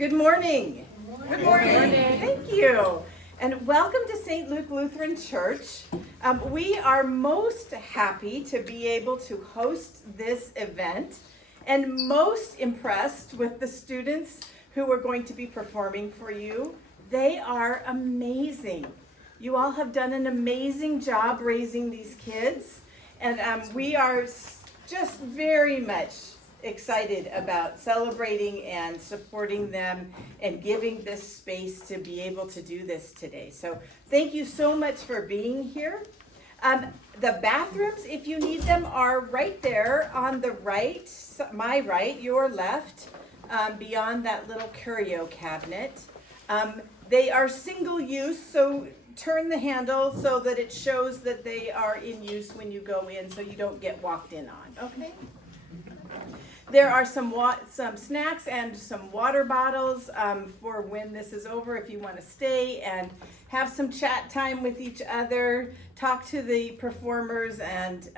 Good morning. Good morning. Thank you. And welcome to St. Luke Lutheran Church. We are most happy to be able to host this event and most impressed with the students who are going to be performing for you. They are amazing. You all have done an amazing job raising these kids, and we are just very much excited about celebrating and supporting them and giving this space to be able to do this today. So thank you so much for being here. The bathrooms, if you need them, are right there on the right, my right, your left, beyond that little curio cabinet. They are single use, so turn the handle so that it shows that they are in use when you go in, so you don't get walked in on, okay? There are some snacks and some water bottles for when this is over, if you want to stay and have some chat time with each other, talk to the performers, and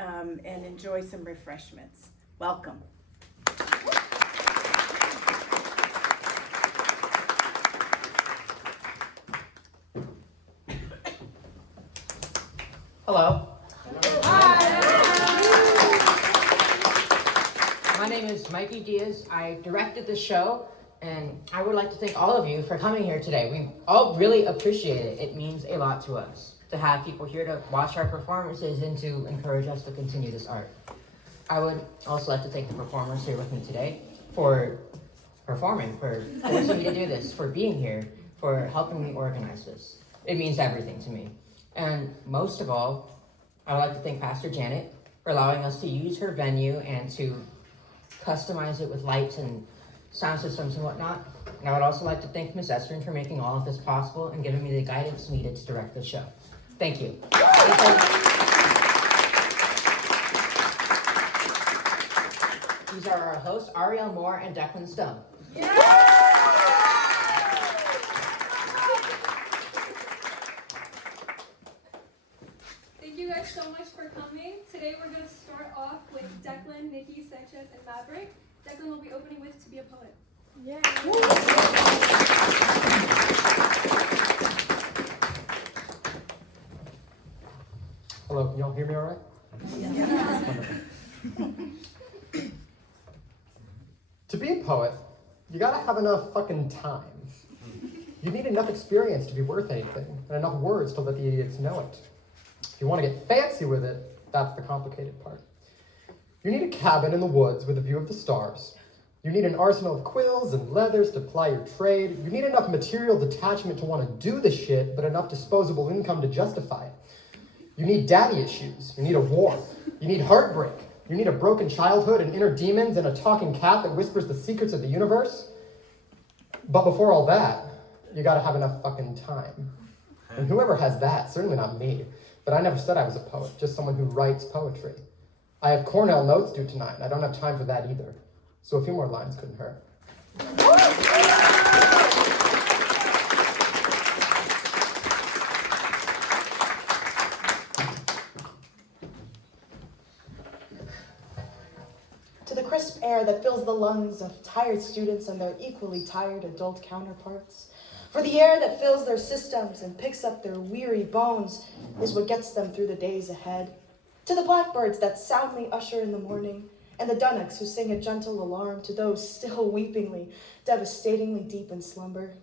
enjoy some refreshments. Welcome. Hello. My name is Mikey Diaz. I directed the show, and I would like to thank all of you for coming here today. We all really appreciate it. It means a lot to us to have people here to watch our performances and to encourage us to continue this art. I would also like to thank the performers here with me today for performing, for forcing me to do this, for being here, for helping me organize this. It means everything to me. And most of all, I would like to thank Pastor Janet for allowing us to use her venue and to customize it with lights and sound systems and whatnot. And I would also like to thank Ms. Estrin for making all of this possible and giving me the guidance needed to direct the show. Thank you. These are our hosts, Ariel Moore and Declan Stone. Thank you guys so much for coming. Today we're going to start off with Declan, Nikki, Sanchez, and Maverick. Declan will be opening with To Be a Poet. Yay! Hello, can y'all hear me all right? Yeah. To be a poet, you gotta have enough fucking time. You need enough experience to be worth anything, and enough words to let the idiots know it. If you want to get fancy with it, that's the complicated part. You need a cabin in the woods with a view of the stars. You need an arsenal of quills and leathers to ply your trade. You need enough material detachment to want to do the shit, but enough disposable income to justify it. You need daddy issues. You need a war. You need heartbreak. You need a broken childhood and inner demons and a talking cat that whispers the secrets of the universe. But before all that, you gotta have enough fucking time. And whoever has that, certainly not me. But I never said I was a poet, just someone who writes poetry. I have Cornell notes due tonight, and I don't have time for that either. So a few more lines couldn't hurt. To the crisp air that fills the lungs of tired students and their equally tired adult counterparts. For the air that fills their systems and picks up their weary bones is what gets them through the days ahead. To the blackbirds that soundly usher in the morning, and the dunnocks who sing a gentle alarm to those still weepingly, devastatingly deep in slumber.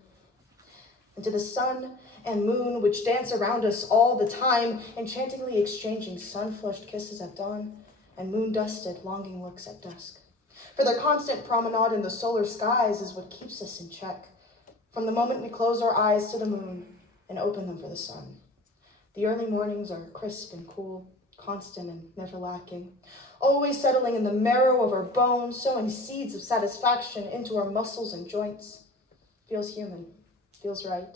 And to the sun and moon which dance around us all the time, enchantingly exchanging sun-flushed kisses at dawn and moon-dusted longing looks at dusk. For their constant promenade in the solar skies is what keeps us in check, from the moment we close our eyes to the moon and open them for the sun. The early mornings are crisp and cool, constant and never lacking, always settling in the marrow of our bones, sowing seeds of satisfaction into our muscles and joints. Feels human, feels right.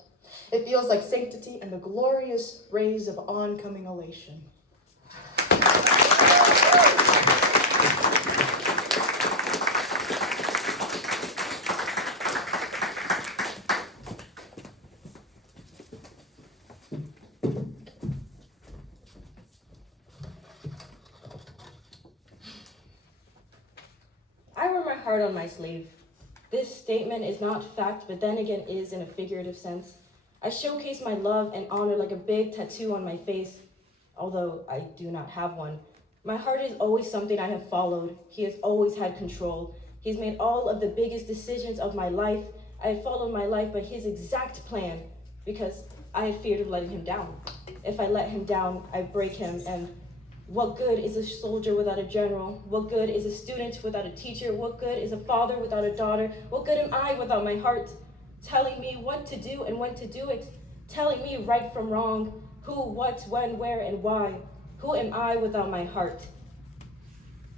It feels like sanctity and the glorious rays of oncoming elation. I wear my heart on my sleeve. This statement is not fact, but then again is in a figurative sense. I showcase my love and honor like a big tattoo on my face, although I do not have one. My heart is always something I have followed. He has always had control. He's made all of the biggest decisions of my life. I have followed my life by his exact plan because I had feared of letting him down. If I let him down, I break him, and what good is a soldier without a general? What good is a student without a teacher? What good is a father without a daughter? What good am I without my heart? Telling me what to do and when to do it. Telling me right from wrong. Who, what, when, where, and why. Who am I without my heart?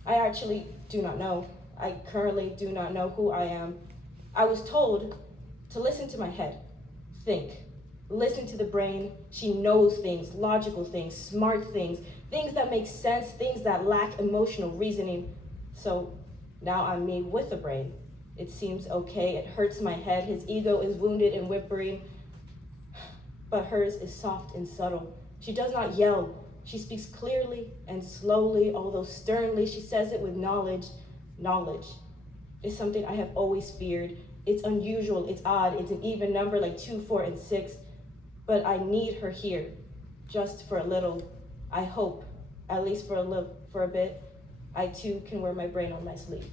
I actually do not know. I currently do not know who I am. I was told to listen to my head. Think. Listen to the brain. She knows things, logical things, smart things, things that make sense, things that lack emotional reasoning. So now I'm me with a brain. It seems okay, it hurts my head, his ego is wounded and whimpering, but hers is soft and subtle. She does not yell, she speaks clearly and slowly, although sternly, she says it with knowledge. Knowledge is something I have always feared. It's unusual, it's odd, it's an even number like 2, 4, and 6, but I need her here, just for a little. I hope, at least for a bit, I too can wear my brain on my sleeve.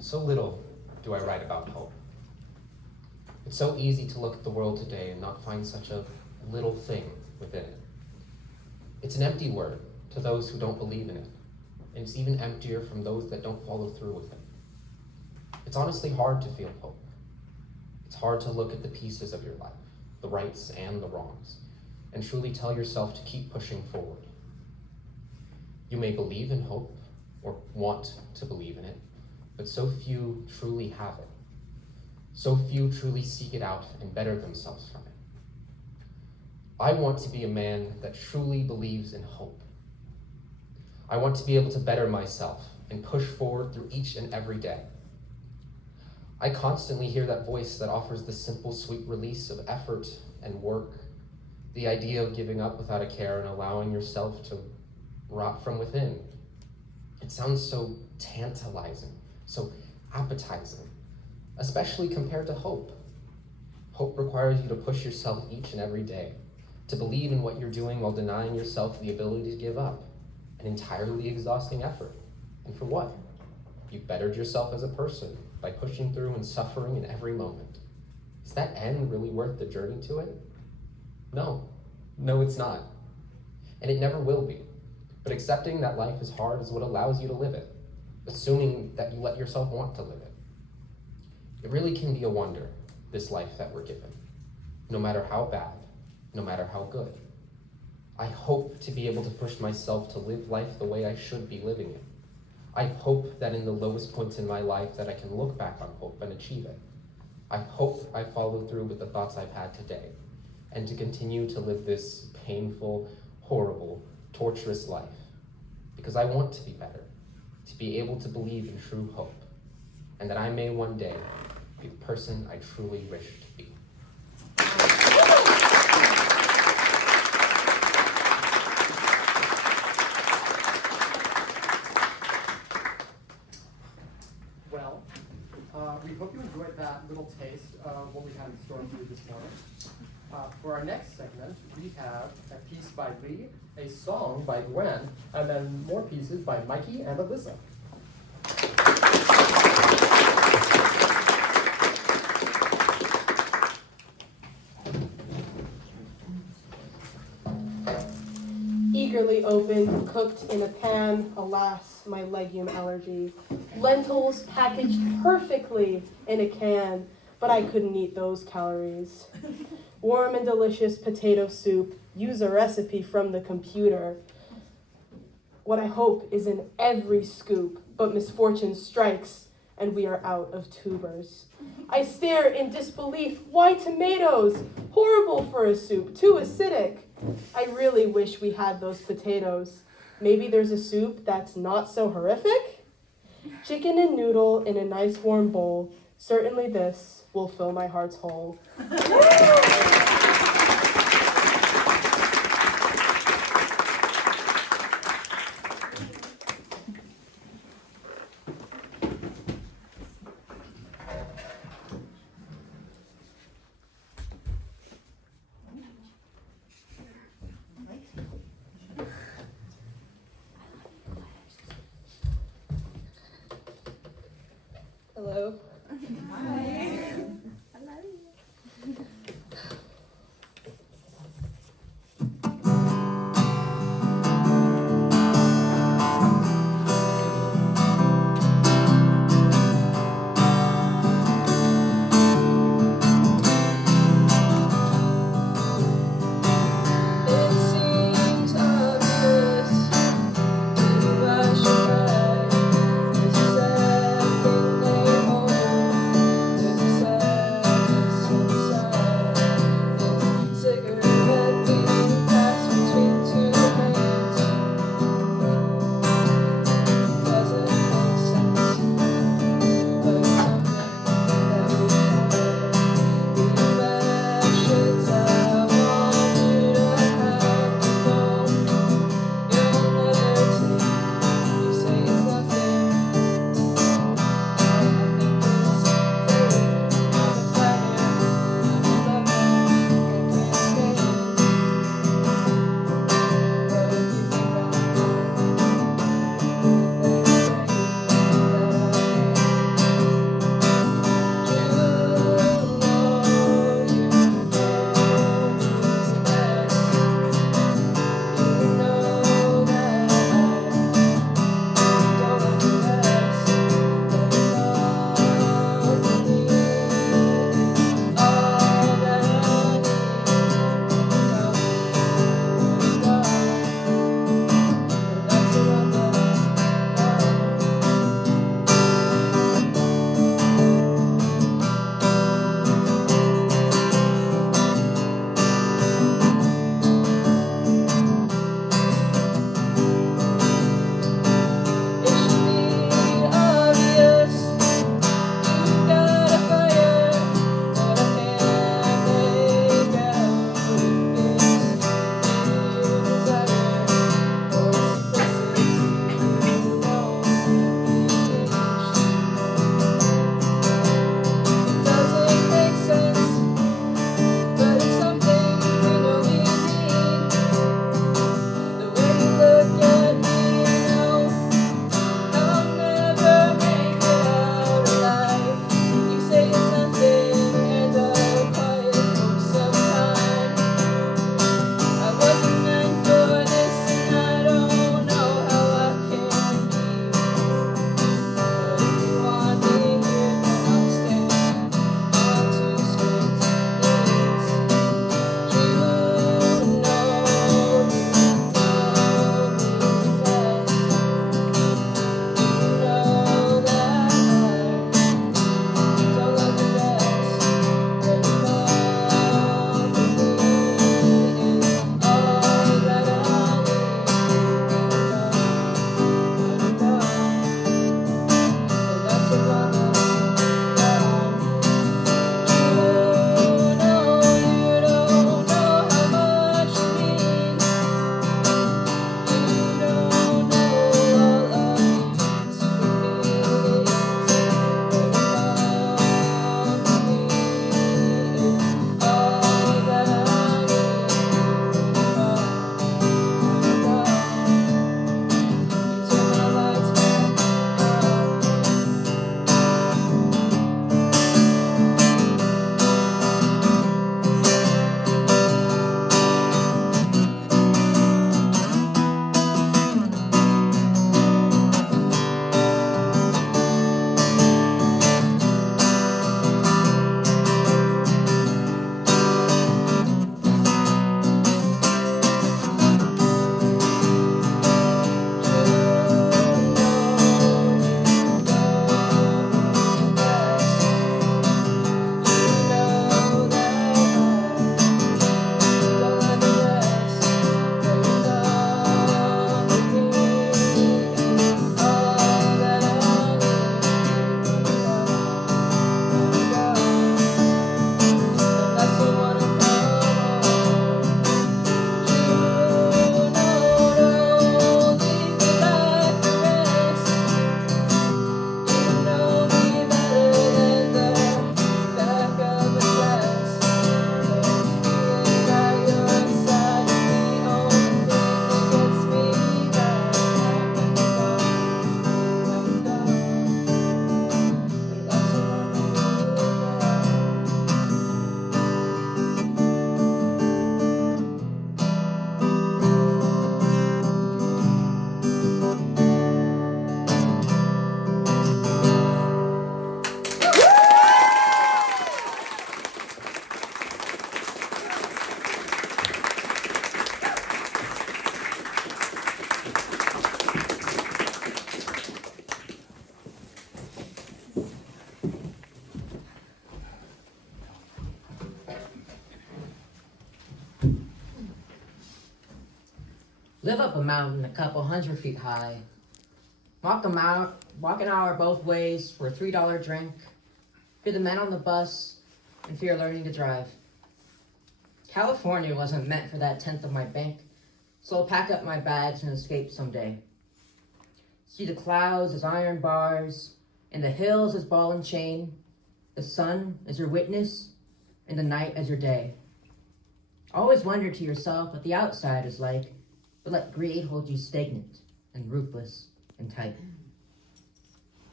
So little do I write about hope. It's so easy to look at the world today and not find such a little thing within it. It's an empty word to those who don't believe in it, and it's even emptier from those that don't follow through with it. It's honestly hard to feel hope. It's hard to look at the pieces of your life, the rights and the wrongs, and truly tell yourself to keep pushing forward. You may believe in hope or want to believe in it, but so few truly have it. So few truly seek it out and better themselves from it. I want to be a man that truly believes in hope. I want to be able to better myself and push forward through each and every day. I constantly hear that voice that offers the simple, sweet release of effort and work, the idea of giving up without a care and allowing yourself to rot from within. It sounds so tantalizing, so appetizing, especially compared to hope. Hope requires you to push yourself each and every day, to believe in what you're doing while denying yourself the ability to give up, an entirely exhausting effort. And for what? You've bettered yourself as a person by pushing through and suffering in every moment. Is that end really worth the journey to it? No, it's not. And it never will be. But accepting that life is hard is what allows you to live it, assuming that you let yourself want to live it. It really can be a wonder, this life that we're given, no matter how bad, no matter how good. I hope to be able to push myself to live life the way I should be living it. I hope that in the lowest points in my life that I can look back on hope and achieve it. I hope I follow through with the thoughts I've had today and to continue to live this painful, horrible, torturous life, because I want to be better, to be able to believe in true hope, and that I may one day be the person I truly wish to be. Well, we hope you enjoyed that little taste of what we had in store for you this morning. For our next segment, we have a piece by Lee, a song by Gwen, and then more pieces by Mikey and Alyssa. Eagerly opened, cooked in a pan, alas, my legume allergy. Lentils packaged perfectly in a can, but I couldn't eat those calories. Warm and delicious potato soup, use a recipe from the computer. What I hope is in every scoop, but misfortune strikes and we are out of tubers. I stare in disbelief, why tomatoes? Horrible for a soup, too acidic. I really wish we had those potatoes. Maybe there's a soup that's not so horrific? Chicken and noodle in a nice warm bowl. Certainly this will fill my heart's hole. Hello. It seems obvious to rush by. There's a sad thing they hold. There's a sadness inside. Live up a mountain a couple 100 feet high. Walk an hour both ways for a $3 drink. Fear the men on the bus and fear learning to drive. California wasn't meant for that tenth of my bank, so I'll pack up my bags and escape someday. See the clouds as iron bars, and the hills as ball and chain, the sun as your witness, and the night as your day. Always wonder to yourself what the outside is like, but let greed hold you stagnant and ruthless and tight.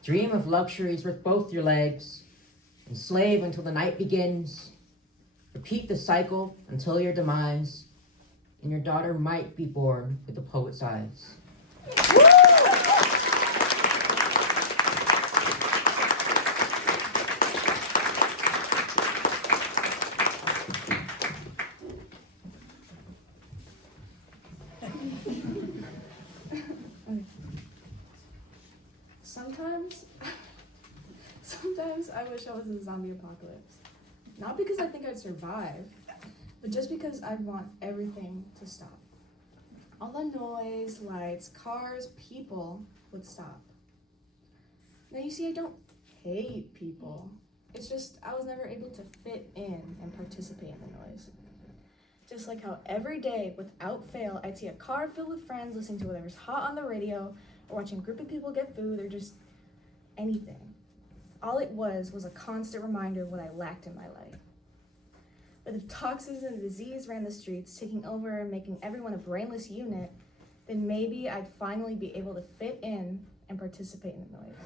Dream of luxuries with both your legs, and slave until the night begins. Repeat the cycle until your demise, and your daughter might be born with a poet's eyes. Sometimes I wish I was in a zombie apocalypse. Not because I think I'd survive, but just because I want everything to stop. All the noise, lights, cars, people would stop. Now you see, I don't hate people. It's just I was never able to fit in and participate in the noise. Just like how every day, without fail, I'd see a car filled with friends listening to whatever's hot on the radio, or watching a group of people get food, or just anything. All it was a constant reminder of what I lacked in my life. But if toxins and disease ran the streets, taking over and making everyone a brainless unit, then maybe I'd finally be able to fit in and participate in the noise.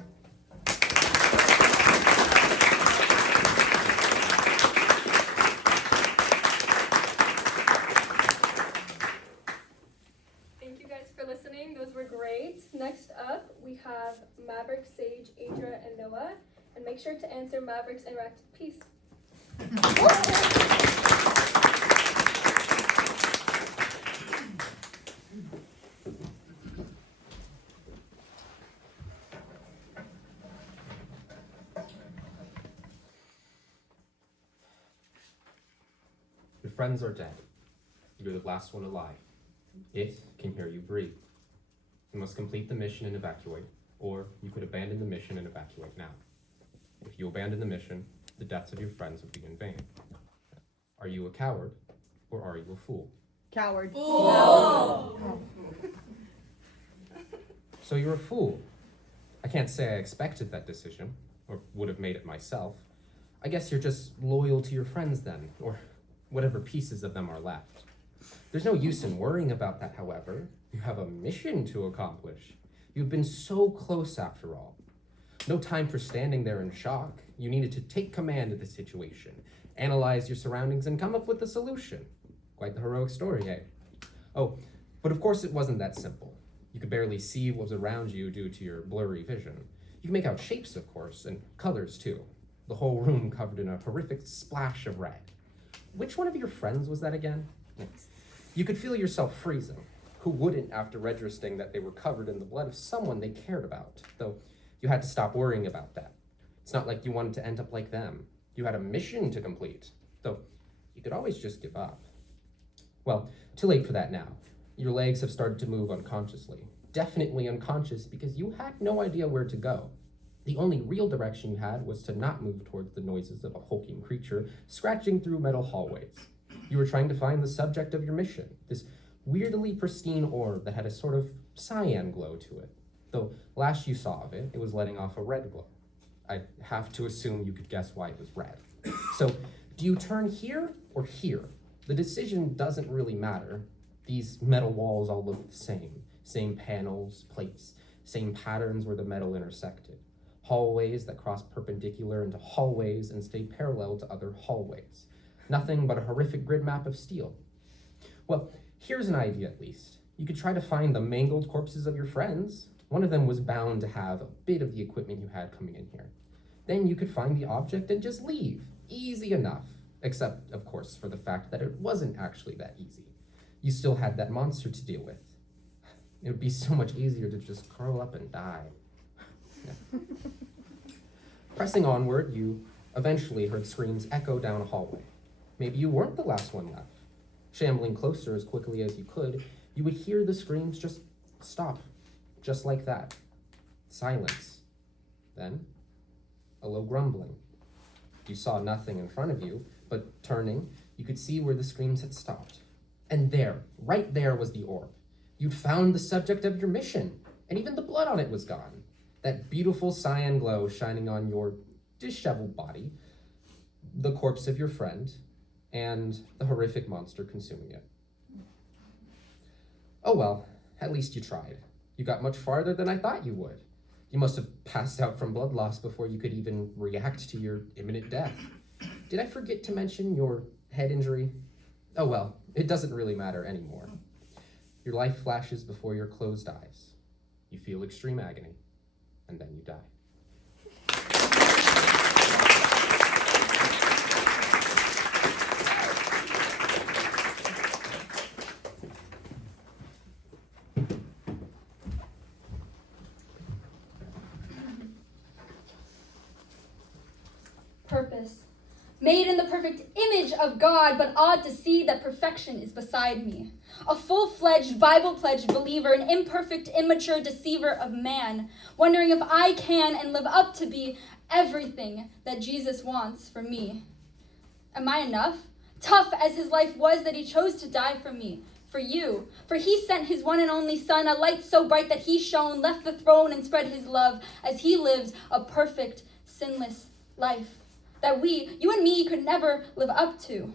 Thank you guys for listening. Those were great. Next up, we have Maverick, Sage, Adria, and Noah. And make sure to answer Maverick's interactive piece. Your friends are dead. You're the last one alive. It can hear you breathe. You must complete the mission and evacuate, or you could abandon the mission and evacuate now. If you abandon the mission, the deaths of your friends would be in vain. Are you a coward, or are you a fool? Coward. So you're a fool. I can't say I expected that decision, or would have made it myself. I guess you're just loyal to your friends then, or whatever pieces of them are left. There's no use in worrying about that, however. You have a mission to accomplish. You've been so close after all. No time for standing there in shock. You needed to take command of the situation, analyze your surroundings, and come up with a solution. Quite the heroic story, eh? Oh, but of course it wasn't that simple. You could barely see what was around you due to your blurry vision. You can make out shapes, of course, and colors too. The whole room covered in a horrific splash of red. Which one of your friends was that again? You could feel yourself freezing. Who wouldn't after registering that they were covered in the blood of someone they cared about? Though you had to stop worrying about that. It's not like you wanted to end up like them. You had a mission to complete. Though you could always just give up. Well, too late for that now. Your legs have started to move unconsciously. Definitely unconscious because you had no idea where to go. The only real direction you had was to not move towards the noises of a hulking creature scratching through metal hallways. You were trying to find the subject of your mission, this weirdly pristine orb that had a sort of cyan glow to it. Though last you saw of it, it was letting off a red glow. I have to assume you could guess why it was red. So, do you turn here or here? The decision doesn't really matter. These metal walls all look the same. Same panels, plates, same patterns where the metal intersected. Hallways that cross perpendicular into hallways and stay parallel to other hallways. Nothing but a horrific grid map of steel. Well, here's an idea at least. You could try to find the mangled corpses of your friends. One of them was bound to have a bit of the equipment you had coming in here. Then you could find the object and just leave. Easy enough. Except, of course, for the fact that it wasn't actually that easy. You still had that monster to deal with. It would be so much easier to just curl up and die. Yeah. Pressing onward, you eventually heard screams echo down a hallway. Maybe you weren't the last one left. Shambling closer as quickly as you could, you would hear the screams just stop, just like that. Silence. Then, a low grumbling. You saw nothing in front of you, but turning, you could see where the screams had stopped. And there, right there was the orb. You'd found the subject of your mission, and even the blood on it was gone. That beautiful cyan glow shining on your disheveled body, the corpse of your friend, and the horrific monster consuming it. Oh well, at least you tried. You got much farther than I thought you would. You must have passed out from blood loss before you could even react to your imminent death. Did I forget to mention your head injury? Oh well, it doesn't really matter anymore. Your life flashes before your closed eyes. You feel extreme agony, and then you die. Purpose. Made in the perfect image of God, but odd to see that perfection is beside me. A full-fledged, Bible-pledged believer, an imperfect, immature deceiver of man, wondering if I can and live up to be everything that Jesus wants for me. Am I enough? Tough as his life was that he chose to die for me, for you. For he sent his one and only Son, a light so bright that he shone, left the throne and spread his love as he lived a perfect, sinless life that we, you and me, could never live up to.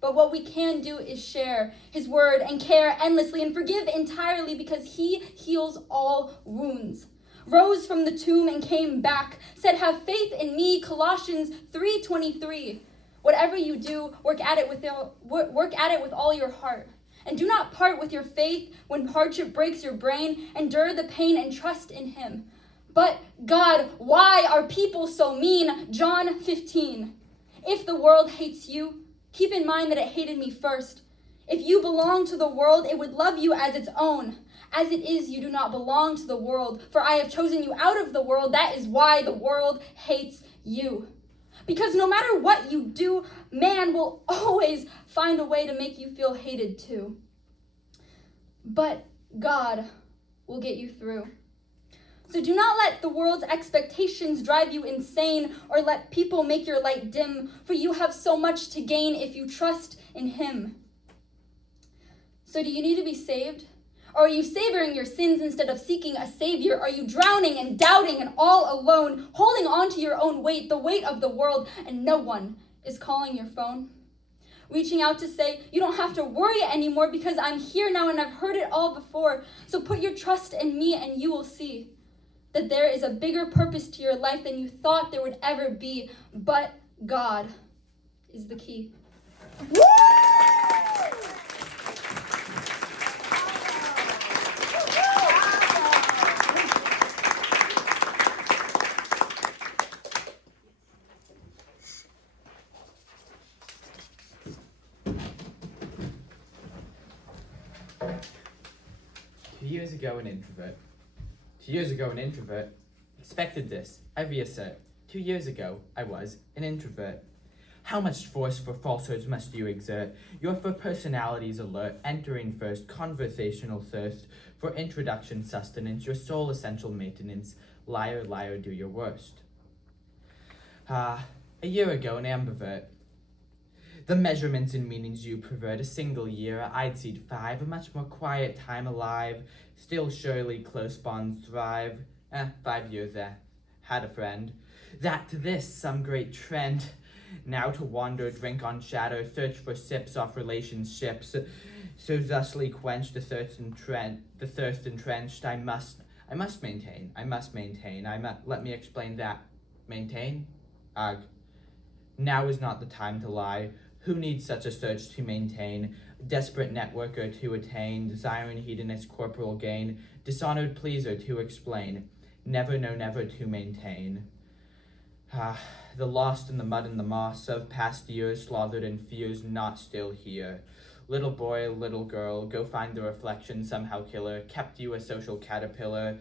But what we can do is share his word and care endlessly and forgive entirely because he heals all wounds. Rose from the tomb and came back, said, "Have faith in me," Colossians 3:23. Whatever you do, work at it with all your heart. And do not part with your faith when hardship breaks your brain. Endure the pain and trust in him. But God, why are people so mean? John 15. If the world hates you, keep in mind that it hated me first. If you belong to the world, it would love you as its own. As it is, you do not belong to the world, for I have chosen you out of the world. That is why the world hates you. Because no matter what you do, man will always find a way to make you feel hated too. But God will get you through. So do not let the world's expectations drive you insane or let people make your light dim, for you have so much to gain if you trust in him. So do you need to be saved? Or are you savoring your sins instead of seeking a savior? Are you drowning and doubting and all alone, holding on to your own weight, the weight of the world, and no one is calling your phone? Reaching out to say, you don't have to worry anymore because I'm here now and I've heard it all before. So put your trust in me and you will see that there is a bigger purpose to your life than you thought there would ever be. But God is the key. Woo! Two years ago, an introvert expected this. I reassert. 2 years ago, I was an introvert. How much force for falsehoods must you exert? You're for personalities alert, entering first, conversational thirst, for introduction sustenance, your sole essential maintenance. Liar, liar, do your worst. A year ago, an ambivert. The measurements and meanings you pervert, a single year, I'd seed 5, a much more quiet time alive, still surely close bonds thrive. 5 years there, had a friend. That to this, some great trend. Now to wander, drink on shadow, search for sips off relationships. So thusly quench the thirst entrenched, I must maintain. Let me explain that. Maintain? Ugh. Now is not the time to lie. Who needs such a search to maintain? Desperate networker to attain, desiring hedonist corporal gain, dishonored pleaser to explain, never no never to maintain. The lost in the mud and the moss of past years, slaughtered in fears, not still here. Little boy, little girl, go find the reflection, somehow killer, kept you a social caterpillar.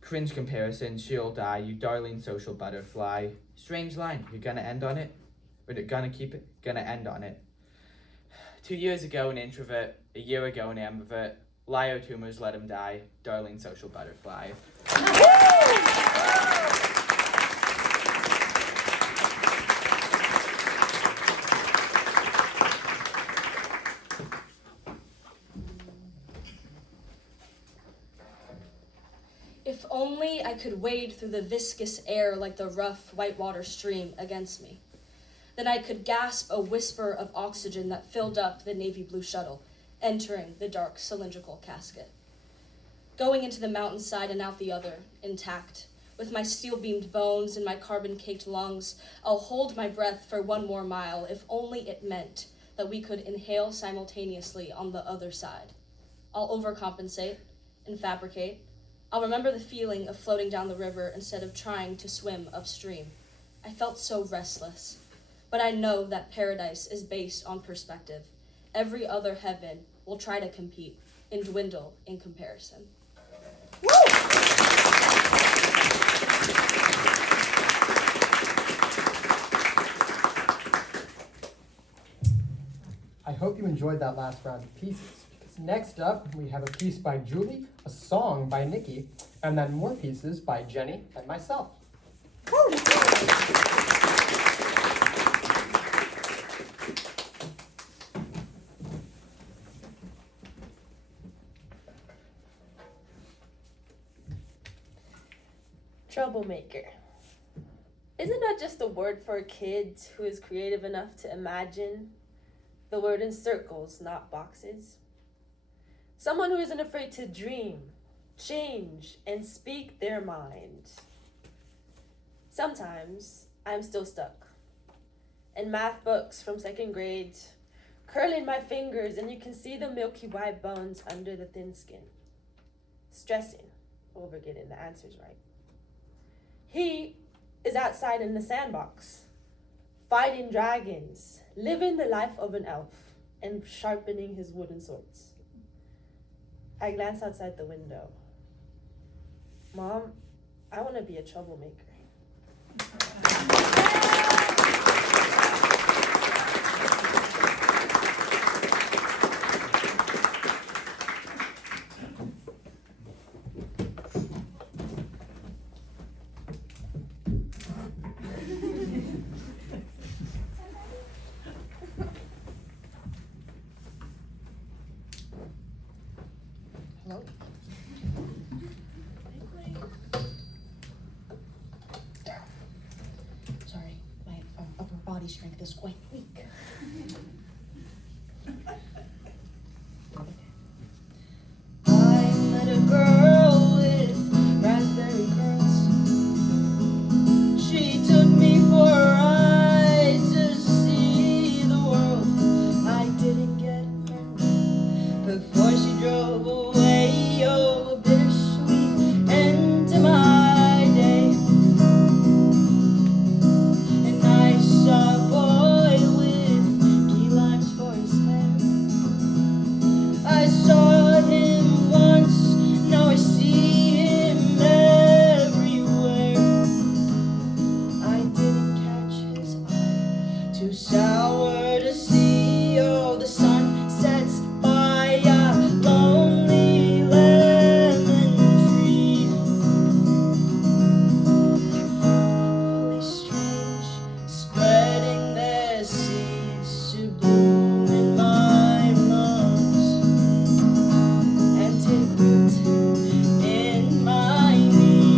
Cringe comparison, she'll die, you darling social butterfly. Strange line, you're gonna end on it? Or gonna keep it? Gonna end on it. 2 years ago, an introvert. A year ago, an ambivert. Lyo tumors let him die. Darling social butterfly. If only I could wade through the viscous air like the rough whitewater stream against me. Then I could gasp a whisper of oxygen that filled up the navy blue shuttle, entering the dark cylindrical casket. Going into the mountainside and out the other, intact, with my steel-beamed bones and my carbon-caked lungs, I'll hold my breath for 1 more mile, if only it meant that we could inhale simultaneously on the other side. I'll overcompensate and fabricate. I'll remember the feeling of floating down the river instead of trying to swim upstream. I felt so restless. But I know that paradise is based on perspective. Every other heaven will try to compete and dwindle in comparison. I hope you enjoyed that last round of pieces, because next up we have a piece by Julie, a song by Nikki, and then more pieces by Jenny and myself. Troublemaker. Isn't that just a word for a kid who is creative enough to imagine the word in circles, not boxes? Someone who isn't afraid to dream, change, and speak their mind. Sometimes I'm still stuck in math books from 2nd grade, curling my fingers, and you can see the milky white bones under the thin skin, stressing over getting the answers right. He is outside in the sandbox, fighting dragons, living the life of an elf, and sharpening his wooden swords. I glance outside the window. Mom, I want to be a troublemaker. Hello? Sorry, my upper body strength is quite weak. I met a girl with raspberry curls. She took me for a ride to see the world. I didn't get her before she drove away. Oh, a bittersweet end to my day. And I saw a boy with key limes for his hair. I saw him once, now I see him everywhere. I didn't catch his eye, too sour to see. Oh, the sun sets by a lonely lemon tree. Fully strange, spreading their seeds to bloom in my lungs and take root in my knees.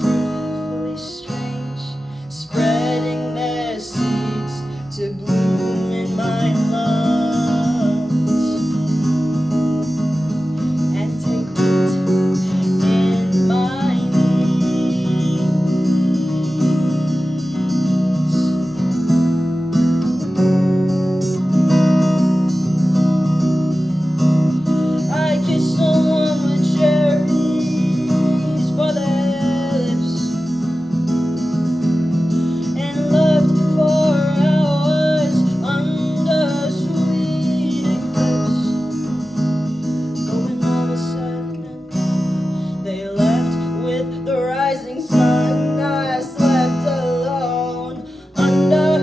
Fruitfully strange, spreading their seeds to bloom in my lungs and take root in my knees. I kissed someone with cherries for their lips and loved for hours under sweet eclipse. But when all was said and done, they left with the rising sun. I slept alone under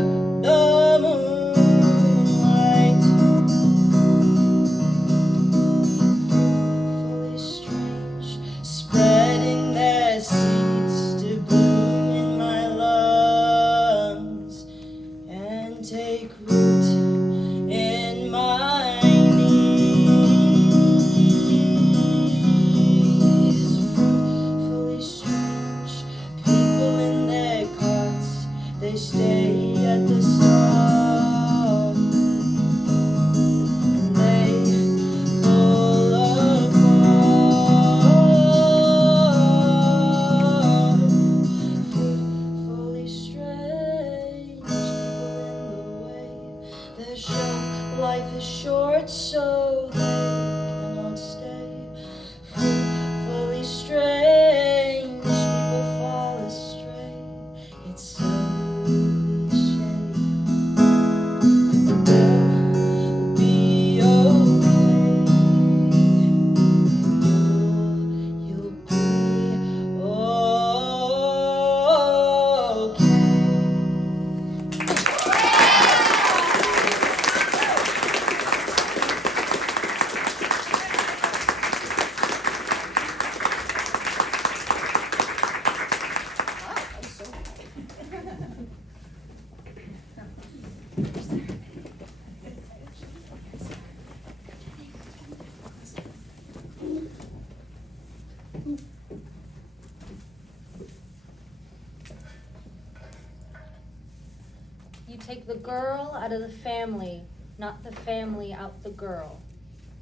You take the girl out of the family, not the family out the girl.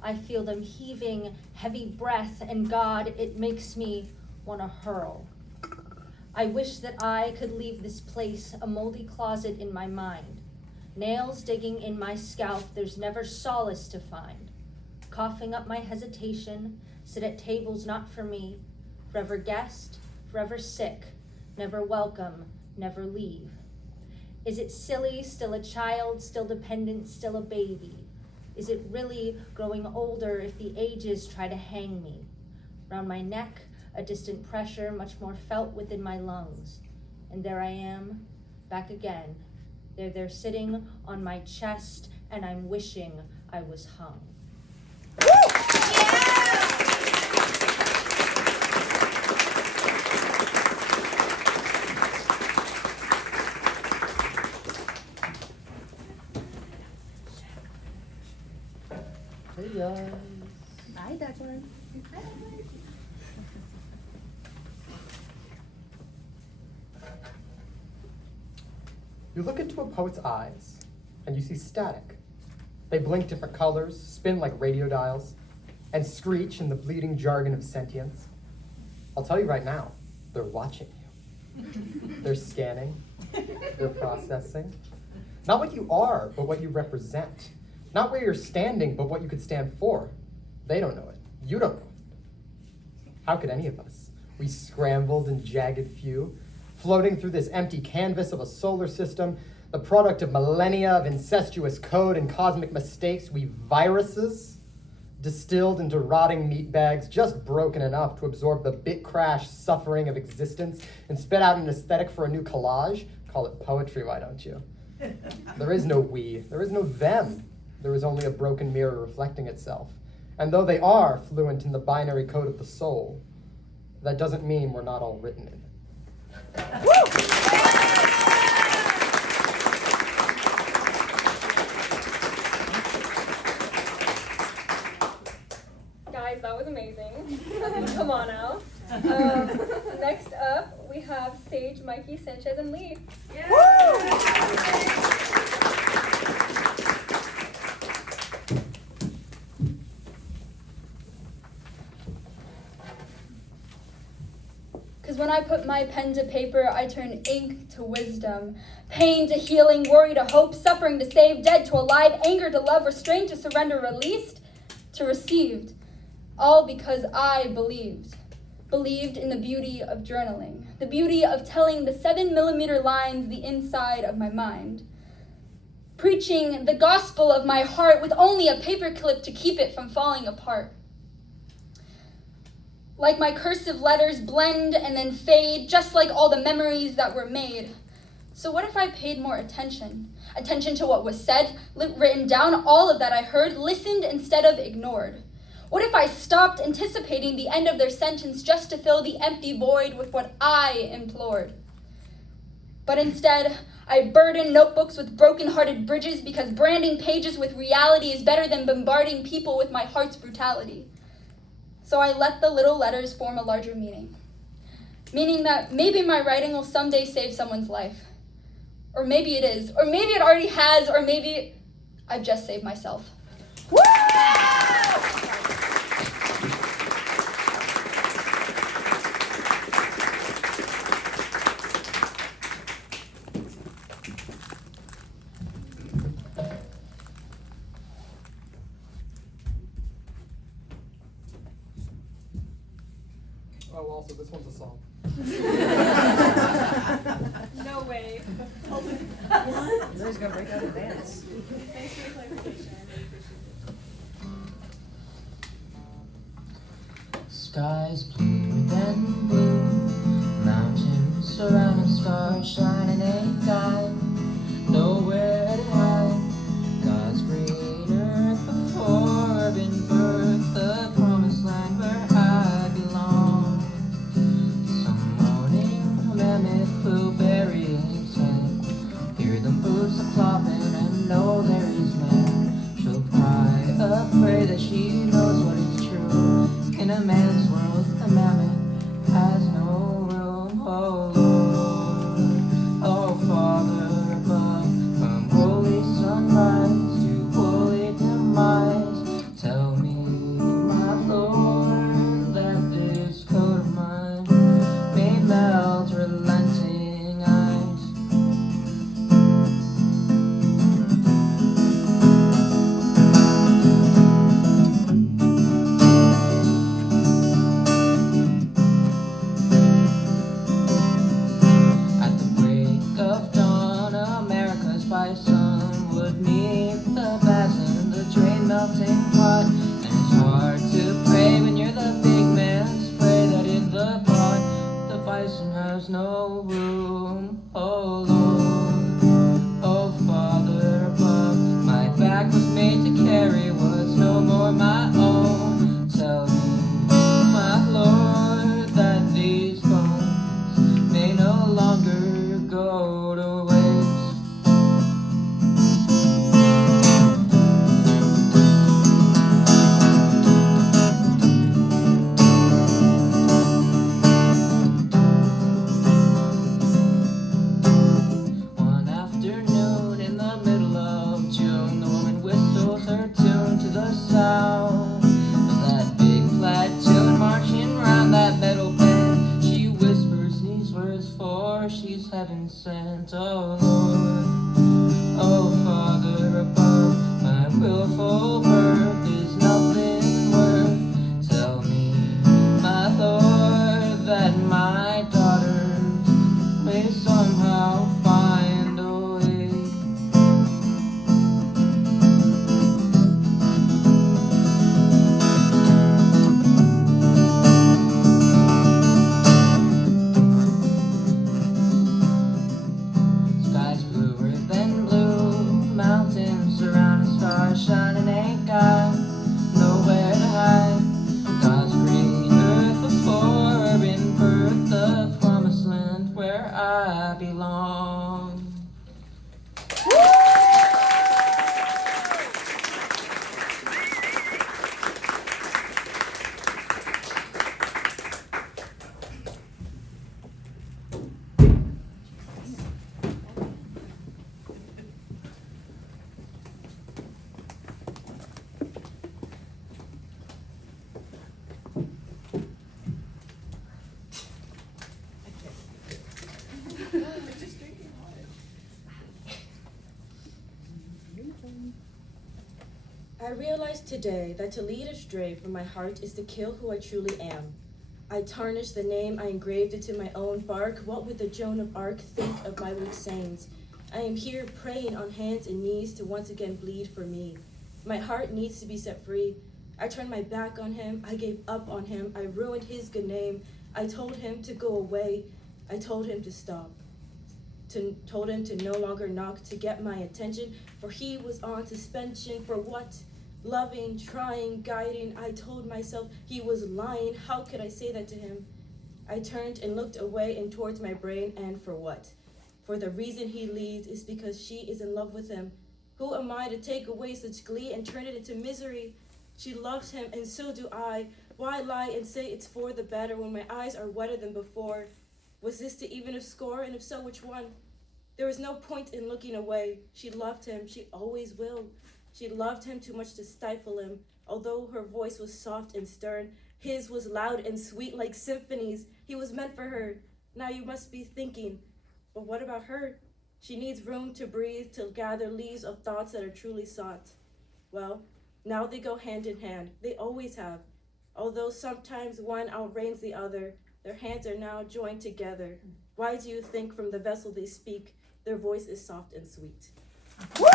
I feel them heaving heavy breath, and God, it makes me want to hurl. I wish that I could leave this place, a moldy closet in my mind. Nails digging in my scalp, there's never solace to find. Coughing up my hesitation, sit at tables not for me. Forever guest, forever sick, never welcome, never leave. Is it silly, still a child, still dependent, still a baby? Is it really growing older if the ages try to hang me? Round my neck, a distant pressure much more felt within my lungs. And there I am, back again. They're sitting on my chest, and I'm wishing I was hung. Hey guys. Bye, Declan. You look into a poet's eyes, and you see static. They blink different colors, spin like radio dials, and screech in the bleeding jargon of sentience. I'll tell you right now, they're watching you. They're scanning, they're processing. Not what you are, but what you represent. Not where you're standing, but what you could stand for. They don't know it. You don't know it. How could any of us? We scrambled and jagged few, floating through this empty canvas of a solar system, the product of millennia of incestuous code and cosmic mistakes, we viruses, distilled into rotting meat bags, just broken enough to absorb the bit crash suffering of existence and spit out an aesthetic for a new collage. Call it poetry, why don't you? There is no we, there is no them. There is only a broken mirror reflecting itself. And though they are fluent in the binary code of the soul, that doesn't mean we're not all written in it. Guys, that was amazing. Come on out. Next up, we have Sage, Mikey, Sanchez, and Lee. Because when I put my pen to paper, I turn ink to wisdom, pain to healing, worry to hope, suffering to save, dead to alive, anger to love, restraint to surrender, released to received. All because I believed in the beauty of journaling, the beauty of telling the 7mm lines the inside of my mind, preaching the gospel of my heart with only a paperclip to keep it from falling apart. Like my cursive letters blend and then fade, just like all the memories that were made. So what if I paid more attention? Attention to what was said, written down, all of that I heard, listened instead of ignored. What if I stopped anticipating the end of their sentence just to fill the empty void with what I implored? But instead, I burden notebooks with broken-hearted bridges because branding pages with reality is better than bombarding people with my heart's brutality. So I let the little letters form a larger meaning. Meaning that maybe my writing will someday save someone's life. Or maybe it is. Or maybe it already has. Or maybe I've just saved myself. Woo! Oh, also, this one's a song. No way. What? You guys gonna break out and dance. Thanks for the clarification. Skies bluer than blue, mountains surrounding, stars shining anytime, nowhere to hide. God's great earth before been birth, the promised land where I belong. Some morning, a mammoth will bury his head. Hear them boots a clopping and know there is man. She'll cry, pray that she knows what is true. In a man's world, a mammoth apart. The bison has no room. Oh Lord, oh Father above. My back was made to carry what's no more my own. Tell me, my Lord, that these bones may no longer go to waste. One afternoon in the middle of June, the woman whistles her tune to the sound of that big platoon marching round that metal band. She whispers these words, for she's heaven sent. Oh Lord, oh Father above, my willful birth is nothing worth. Tell me, my Lord, that my daughters may somehow find a way. Sky's bluer than blue, mountains surrounding stars shining, ain't got nowhere to hide. God's great earth before in birth, the promised land where I belong. I realized today that to lead astray from my heart is to kill who I truly am. I tarnished the name, I engraved it to my own bark. What would the Joan of Arc think of my weak sayings? I am here praying on hands and knees to once again bleed for me. My heart needs to be set free. I turned my back on him, I gave up on him, I ruined his good name. I told him to go away, I told him to stop. Told him to no longer knock to get my attention, for he was on suspension. For what? Loving, trying, guiding. I told myself he was lying. How could I say that to him? I turned and looked away and towards my brain, and for what? For the reason he leads is because she is in love with him. Who am I to take away such glee and turn it into misery? She loves him, and so do I. Why lie and say it's for the better when my eyes are wetter than before? Was this to even a score, and if so, which one? There was no point in looking away. She loved him, she always will. She loved him too much to stifle him. Although her voice was soft and stern, his was loud and sweet like symphonies. He was meant for her. Now you must be thinking, but what about her? She needs room to breathe, to gather leaves of thoughts that are truly sought. Well, now they go hand in hand. They always have. Although sometimes one outreigns the other, their hands are now joined together. Why do you think from the vessel they speak, their voice is soft and sweet? Woo!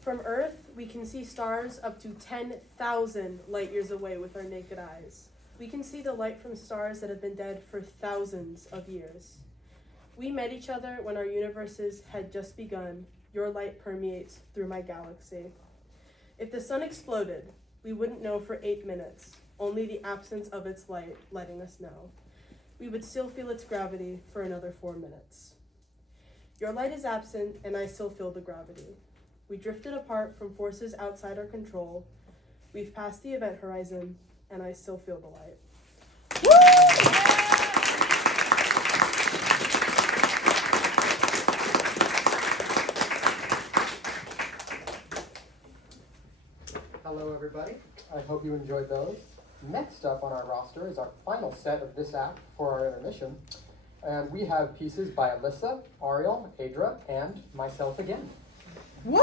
From Earth, we can see stars up to 10,000 light years away with our naked eyes. We can see the light from stars that have been dead for thousands of years. We met each other when our universes had just begun. Your light permeates through my galaxy. If the sun exploded, we wouldn't know for 8 minutes, only the absence of its light letting us know. We would still feel its gravity for another 4 minutes. Your light is absent, and I still feel the gravity. We drifted apart from forces outside our control. We've passed the event horizon, and I still feel the light. Hello, everybody. I hope you enjoyed those. Next up on our roster is our final set of this act for our intermission. And we have pieces by Alyssa, Ariel, Adra, and myself again. Woo!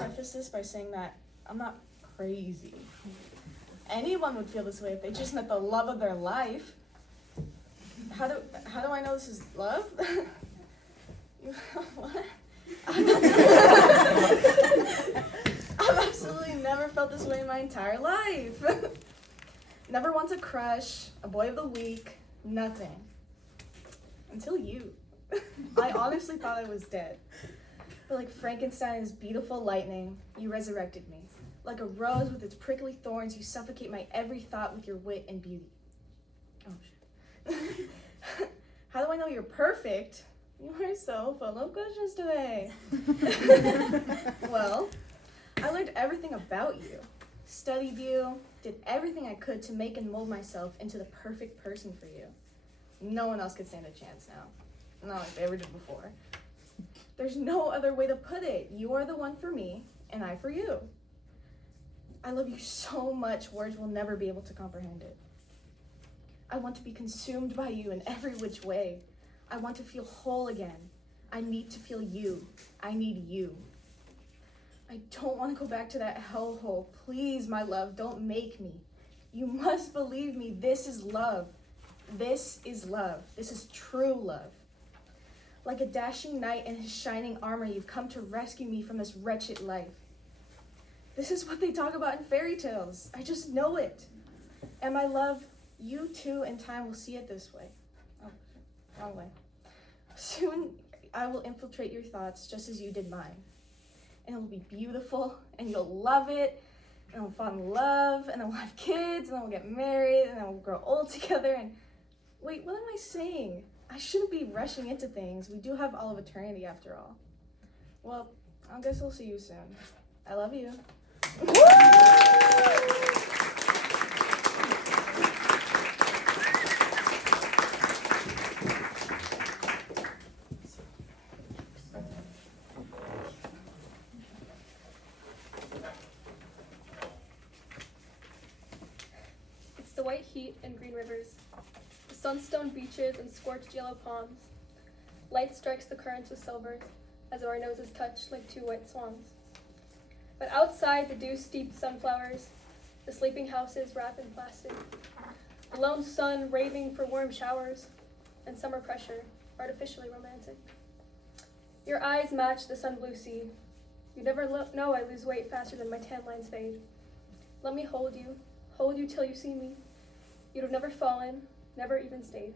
preface this by saying that I'm not crazy. Anyone would feel this way if they just met the love of their life. How do I know this is love? What? I've absolutely never felt this way in my entire life. Never once a crush, a boy of the week, nothing. Until you. I honestly thought I was dead. But like Frankenstein and his beautiful lightning, you resurrected me. Like a rose with its prickly thorns, you suffocate my every thought with your wit and beauty. Oh shit. How do I know you're perfect? You are so full of questions today. Well, I learned everything about you, studied you, did everything I could to make and mold myself into the perfect person for you. No one else could stand a chance now. Not like they ever did before. There's no other way to put it. You are the one for me, and I for you. I love you so much, words will never be able to comprehend it. I want to be consumed by you in every which way. I want to feel whole again. I need to feel you. I need you. I don't want to go back to that hellhole. Please, my love, don't make me. You must believe me. This is love. This is love. This is true love. Like a dashing knight in his shining armor, you've come to rescue me from this wretched life. This is what they talk about in fairy tales. I just know it. And my love, you too in time will see it this way. Oh, wrong way. Soon I will infiltrate your thoughts just as you did mine. And it will be beautiful, and you'll love it, and we'll fall in love, and then we'll have kids, and then we'll get married, and then we'll grow old together, and wait, what am I saying? I shouldn't be rushing into things. We do have all of eternity after all. Well, I guess we'll see you soon. I love you. It's the white heat and green rivers, the sunstone beaches and scorched yellow palms. Light strikes the currents with silver, as our noses touch like two white swans. But outside the dew-steeped sunflowers, the sleeping houses wrap in plastic. The lone sun raving for warm showers, and summer pressure, artificially romantic. Your eyes match the sun-blue sea. You never know I lose weight faster than my tan lines fade. Let me hold you till you see me. You'd have never fallen, never even stayed.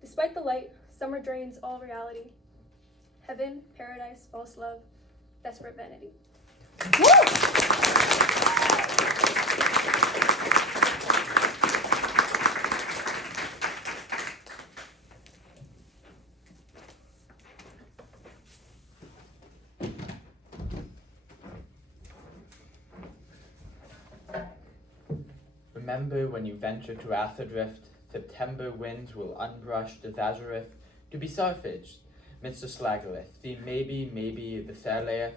Despite the light, summer drains all reality. Heaven, paradise, false love, desperate vanity. Remember when you venture to Atherdrift, September winds will unbrush the Vazarith to be surfaged midst the Slagalith, the maybe the Theraith,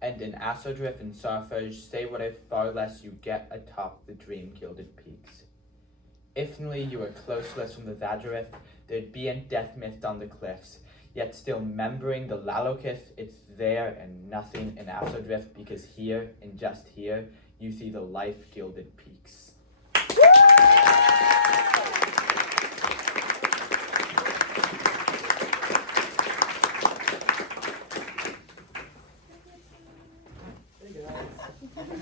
and in Atherdrift and Surfage, say what if far less you get atop the dream-gilded peaks. Ifnly you were closeless from the Vazarith, there'd be a death mist on the cliffs, yet still membering the Lalokith, it's there and nothing in Atherdrift, because here, and just here, you see the life-gilded peaks.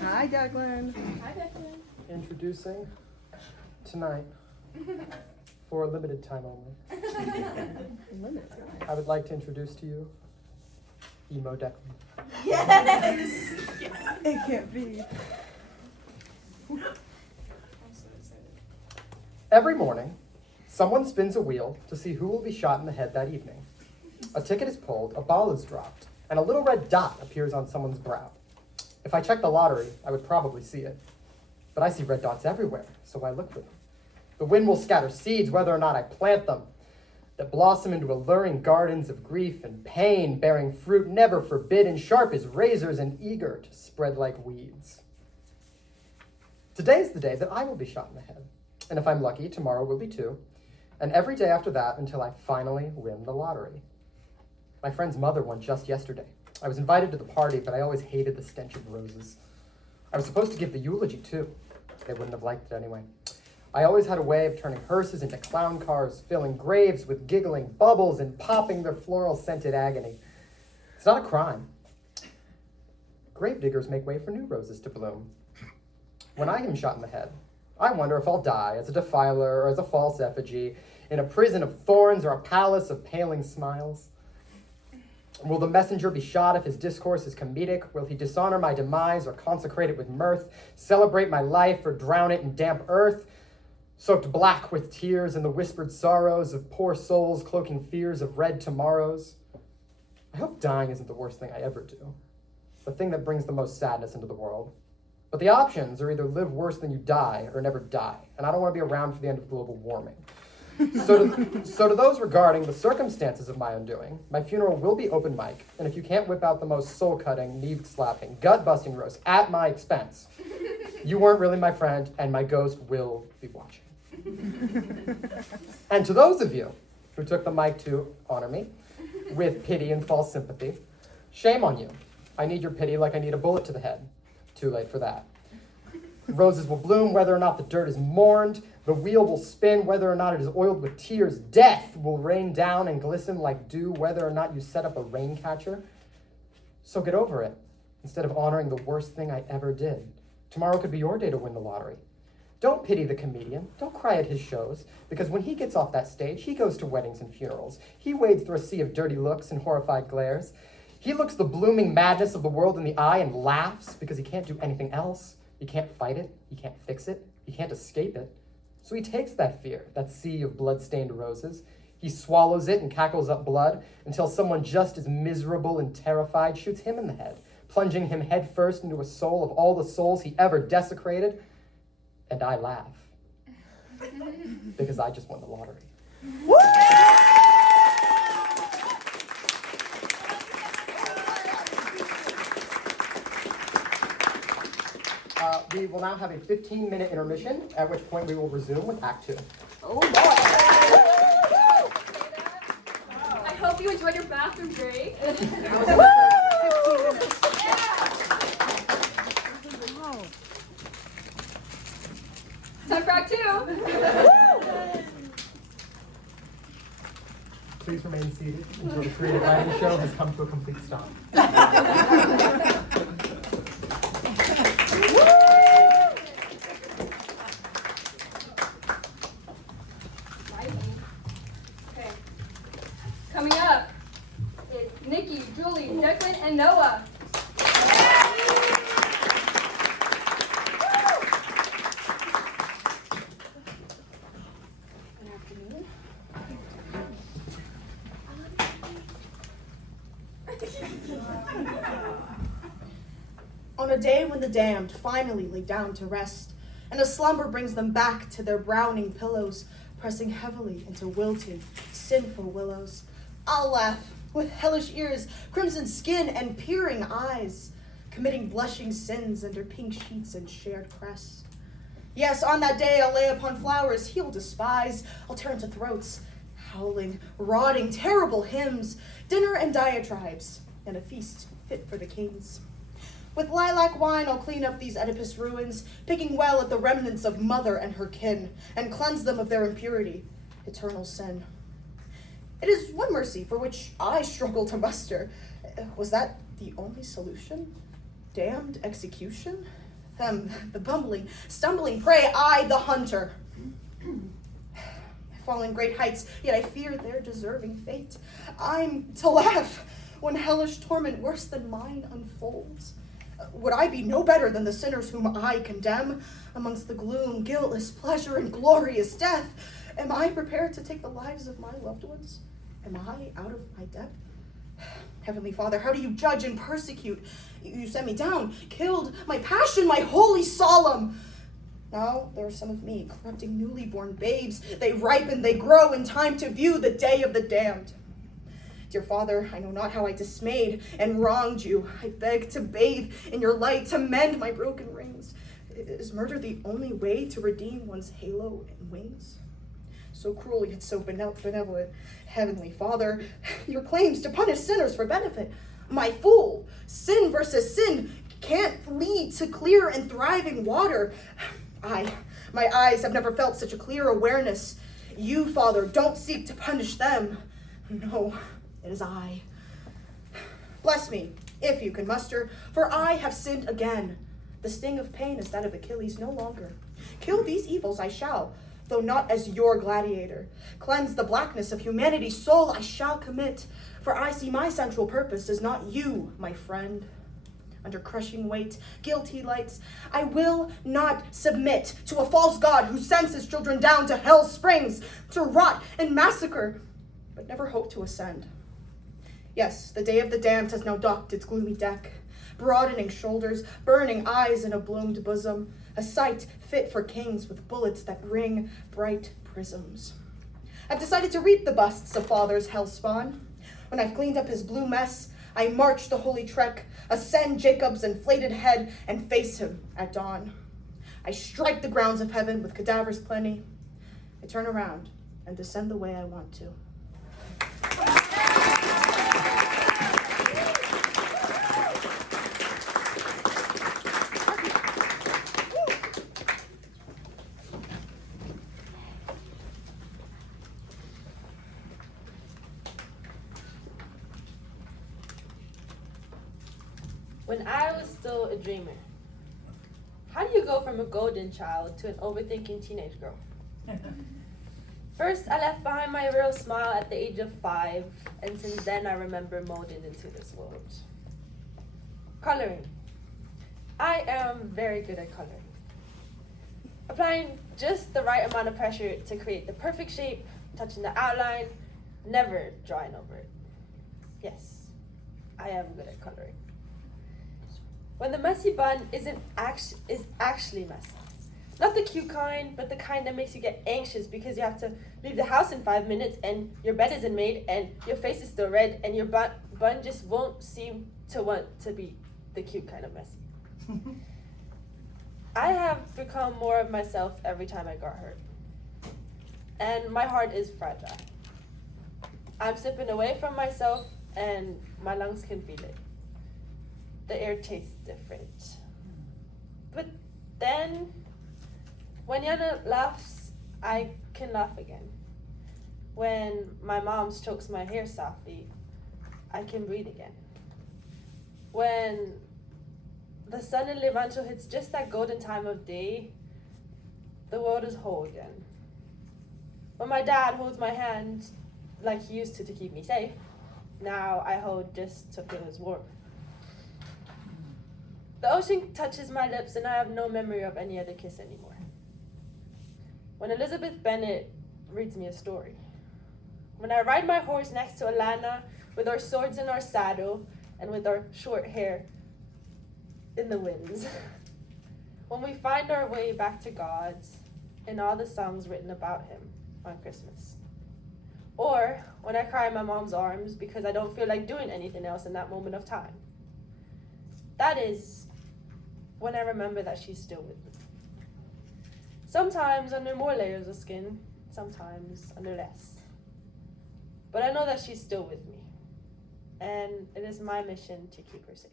Hi, Declan. Hi, Declan. Introducing tonight, for a limited time only, I would like to introduce to you Emo Declan. Yes! It can't be. Every morning, someone spins a wheel to see who will be shot in the head that evening. A ticket is pulled, a ball is dropped, and a little red dot appears on someone's brow. If I checked the lottery, I would probably see it. But I see red dots everywhere, so I look for them. The wind will scatter seeds whether or not I plant them, that blossom into alluring gardens of grief and pain, bearing fruit never forbidden, sharp as razors and eager to spread like weeds. Today is the day that I will be shot in the head. And if I'm lucky, tomorrow will be too. And every day after that until I finally win the lottery. My friend's mother won just yesterday. I was invited to the party, but I always hated the stench of roses. I was supposed to give the eulogy, too. They wouldn't have liked it anyway. I always had a way of turning hearses into clown cars, filling graves with giggling bubbles and popping their floral-scented agony. It's not a crime. Gravediggers make way for new roses to bloom. When I am shot in the head, I wonder if I'll die as a defiler or as a false effigy, in a prison of thorns or a palace of paling smiles. Will the messenger be shot if his discourse is comedic? Will he dishonor my demise or consecrate it with mirth, celebrate my life or drown it in damp earth, soaked black with tears and the whispered sorrows of poor souls cloaking fears of red tomorrows? I hope dying isn't the worst thing I ever do, the thing that brings the most sadness into the world. But the options are either live worse than you die or never die, and I don't want to be around for the end of global warming. So to those regarding the circumstances of my undoing, my funeral will be open mic, and if you can't whip out the most soul-cutting, knee-slapping, gut-busting roast at my expense, you weren't really my friend, and my ghost will be watching. And to those of you who took the mic to honor me with pity and false sympathy, shame on you. I need your pity like I need a bullet to the head. Too late for that. Roses will bloom whether or not the dirt is mourned. The wheel will spin whether or not it is oiled with tears. Death will rain down and glisten like dew whether or not you set up a rain catcher. So get over it, instead of honoring the worst thing I ever did. Tomorrow could be your day to win the lottery. Don't pity the comedian. Don't cry at his shows, because when he gets off that stage, he goes to weddings and funerals. He wades through a sea of dirty looks and horrified glares. He looks the blooming madness of the world in the eye and laughs because he can't do anything else. He can't fight it. He can't fix it. He can't escape it. So he takes that fear, that sea of blood-stained roses. He swallows it and cackles up blood until someone just as miserable and terrified shoots him in the head, plunging him headfirst into a soul of all the souls he ever desecrated. And I laugh because I just won the lottery. We will now have a 15-minute intermission, at which point we will resume with Act 2. Oh boy! I hope you enjoyed your bathroom break. Time for Act 2. Please remain seated until the creative writing show has come to a complete stop. Okay. Coming up is Nikki, Julie, Declan, and Noah. Good afternoon. On a day when the damned finally lay down to rest, and a slumber brings them back to their browning pillows, pressing heavily into wilted, sinful willows, I'll laugh with hellish ears, crimson skin, and peering eyes, committing blushing sins under pink sheets and shared crests. Yes, on that day I'll lay upon flowers he'll despise, I'll turn to throats, howling, rotting, terrible hymns, dinner and diatribes, and a feast fit for the kings. With lilac wine I'll clean up these Oedipus ruins, picking well at the remnants of mother and her kin, and cleanse them of their impurity, eternal sin. It is one mercy for which I struggle to muster. Was that the only solution? Damned execution? The bumbling, stumbling prey, I the hunter. I fall in great heights, yet I fear their deserving fate. I'm to laugh when hellish torment worse than mine unfolds. Would I be no better than the sinners whom I condemn? Amongst the gloom, guiltless pleasure, and glorious death, am I prepared to take the lives of my loved ones? Am I out of my depth? Heavenly Father, how do you judge and persecute? You sent me down, killed my passion, my holy solemn. Now there are some of me, corrupting newly born babes. They ripen, they grow in time to view the day of the damned. Dear Father, I know not how I dismayed and wronged you. I beg to bathe in your light, to mend my broken rings. Is murder the only way to redeem one's halo and wings? So cruel yet so benevolent, Heavenly Father, your claims to punish sinners for benefit My fool, sin versus sin can't lead to clear and thriving water. My eyes have never felt such a clear awareness. You, Father, don't seek to punish them. No, it is I. Bless me, if you can muster, for I have sinned again. The sting of pain is that of Achilles no longer. Kill these evils I shall, though not as your gladiator. Cleanse the blackness of humanity's soul I shall commit, for I see my central purpose is not you, my friend. Under crushing weight, guilty lights, I will not submit to a false god who sends his children down to hell's springs to rot and massacre, but never hope to ascend. Yes, the day of the damned has now docked its gloomy deck, broadening shoulders, burning eyes in a bloomed bosom, a sight fit for kings with bullets that ring bright prisms. I've decided to reap the busts of father's hell spawn. When I've cleaned up his blue mess, I march the holy trek, ascend Jacob's inflated head, and face him at dawn. I strike the grounds of heaven with cadavers plenty. I turn around and descend the way I want to. When I was still a dreamer, how do you go from a golden child to an overthinking teenage girl? First, I left behind my real smile at the age of 5, and since then I remember molding into this world. Coloring. I am very good at coloring. Applying just the right amount of pressure to create the perfect shape, touching the outline, never drawing over it. Yes, I am good at coloring. When the messy bun is actually messy. Not the cute kind, but the kind that makes you get anxious because you have to leave the house in 5 minutes and your bed isn't made and your face is still red and your bun just won't seem to want to be the cute kind of messy. I have become more of myself every time I got hurt. And my heart is fragile. I'm slipping away from myself and my lungs can feel it. The air tastes different. But then, when Yana laughs, I can laugh again. When my mom strokes my hair softly, I can breathe again. When the sun in Levanto hits just that golden time of day, the world is whole again. When my dad holds my hand like he used to keep me safe, now I hold just to feel his warmth. The ocean touches my lips and I have no memory of any other kiss anymore. When Elizabeth Bennet reads me a story. When I ride my horse next to Alana with our swords in our saddle and with our short hair in the winds. When we find our way back to God in all the songs written about him on Christmas. Or when I cry in my mom's arms because I don't feel like doing anything else in that moment of time. That is when I remember that she's still with me. Sometimes under more layers of skin, sometimes under less. But I know that she's still with me. And it is my mission to keep her safe.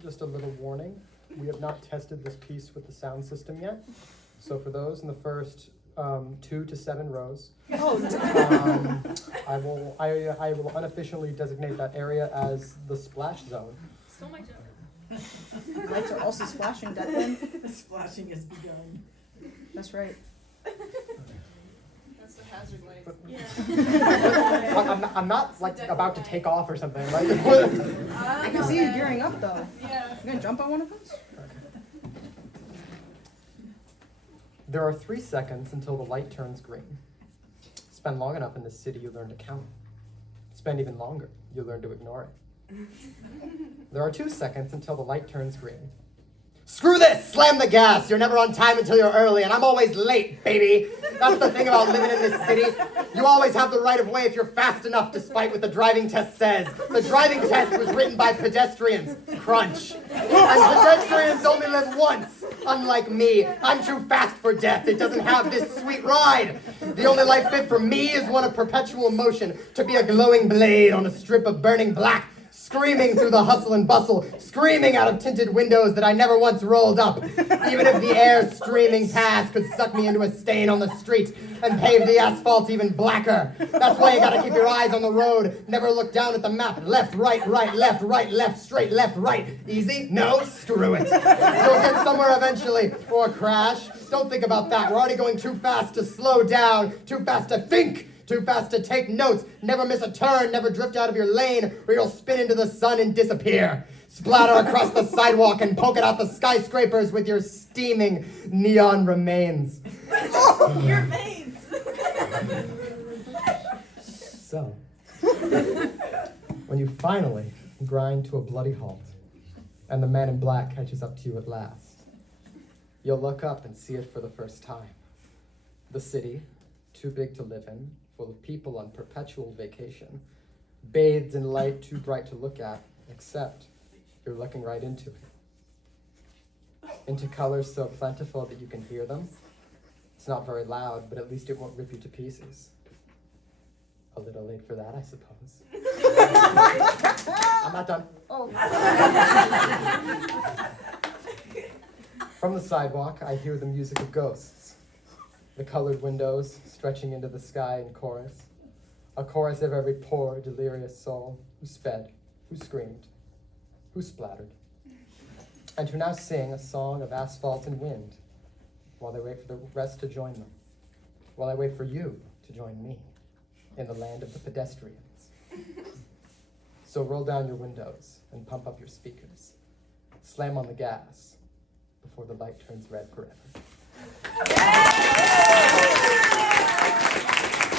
Just a little warning, we have not tested this piece with the sound system yet. So for those in the first 2 to 7 rows, I will unofficially designate that area as the splash zone. Stole my joke. Lights are also splashing, Declan. The splashing has begun. That's right. That's the hazard light. Yeah. I'm not like about to take off or something, right? I can see you gearing up though. Yeah. You gonna jump on one of those? There are 3 seconds until the light turns green. Spend long enough in this city, you learn to count. Spend even longer, you learn to ignore it. There are 2 seconds until the light turns green. Screw this! Slam the gas! You're never on time until you're early, and I'm always late, baby! That's the thing about living in this city. You always have the right of way if you're fast enough, despite what the driving test says. The driving test was written by pedestrians. Crunch. And pedestrians only live once. Unlike me, I'm too fast for death. It doesn't have this sweet ride. The only life fit for me is one of perpetual motion, to be a glowing blade on a strip of burning black, screaming through the hustle and bustle, screaming out of tinted windows that I never once rolled up, even if the air streaming past could suck me into a stain on the street and pave the asphalt even blacker. That's why you gotta keep your eyes on the road, never look down at the map. Left, right, left, straight, left, right. Easy? No? Screw it. You'll get somewhere eventually, or crash. Don't think about that. We're already going too fast to slow down, too fast to think. Too fast to take notes, never miss a turn, never drift out of your lane, or you'll spin into the sun and disappear. Splatter across the sidewalk and poke it out the skyscrapers with your steaming neon remains. Oh, your veins! So, when you finally grind to a bloody halt, and the man in black catches up to you at last, you'll look up and see it for the first time. The city, too big to live in, full of people on perpetual vacation, bathed in light too bright to look at, except you're looking right into it. Into colors so plentiful that you can hear them. It's not very loud, but at least it won't rip you to pieces. A little late for that, I suppose. I'm not done. Oh. From the sidewalk, I hear the music of ghosts. The colored windows stretching into the sky in chorus. A chorus of every poor, delirious soul who sped, who screamed, who splattered, and who now sing a song of asphalt and wind while they wait for the rest to join them, while I wait for you to join me in the land of the pedestrians. So roll down your windows and pump up your speakers. Slam on the gas before the light turns red forever.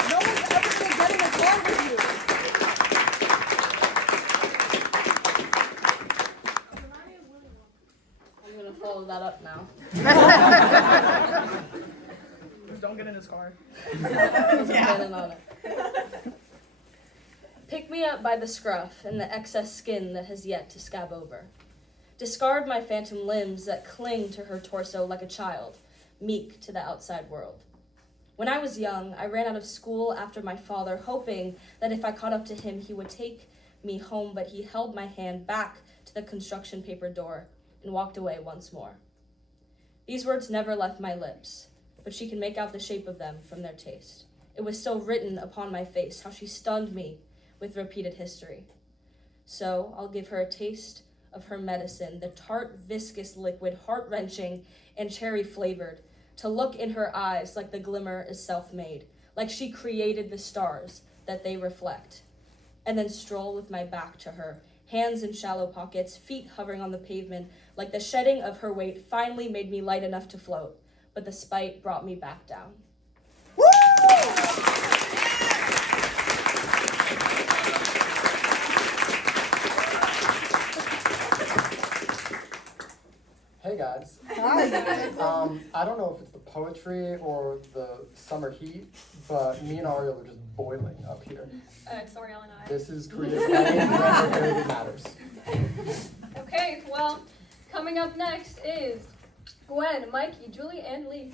No one's ever gonna get in a car with you. I'm gonna follow that up now. Just don't get in his car. Wasn't planning on it. Pick me up by the scruff and the excess skin that has yet to scab over. Discard my phantom limbs that cling to her torso like a child, meek to the outside world. When I was young, I ran out of school after my father, hoping that if I caught up to him, he would take me home, but he held my hand back to the construction paper door and walked away once more. These words never left my lips, but she can make out the shape of them from their taste. It was still written upon my face, how she stunned me with repeated history. So I'll give her a taste of her medicine, the tart, viscous liquid, heart-wrenching and cherry-flavored, to look in her eyes like the glimmer is self-made, like she created the stars that they reflect, and then stroll with my back to her, hands in shallow pockets, feet hovering on the pavement, like the shedding of her weight finally made me light enough to float, but the spite brought me back down. Hey guys. I don't know if it's the poetry or the summer heat, but me and Ariel are just boiling up here. It's Ariel and I. This is creative writing wherever it matters. Okay, well, coming up next is Gwen, Mikey, Julie, and Lee.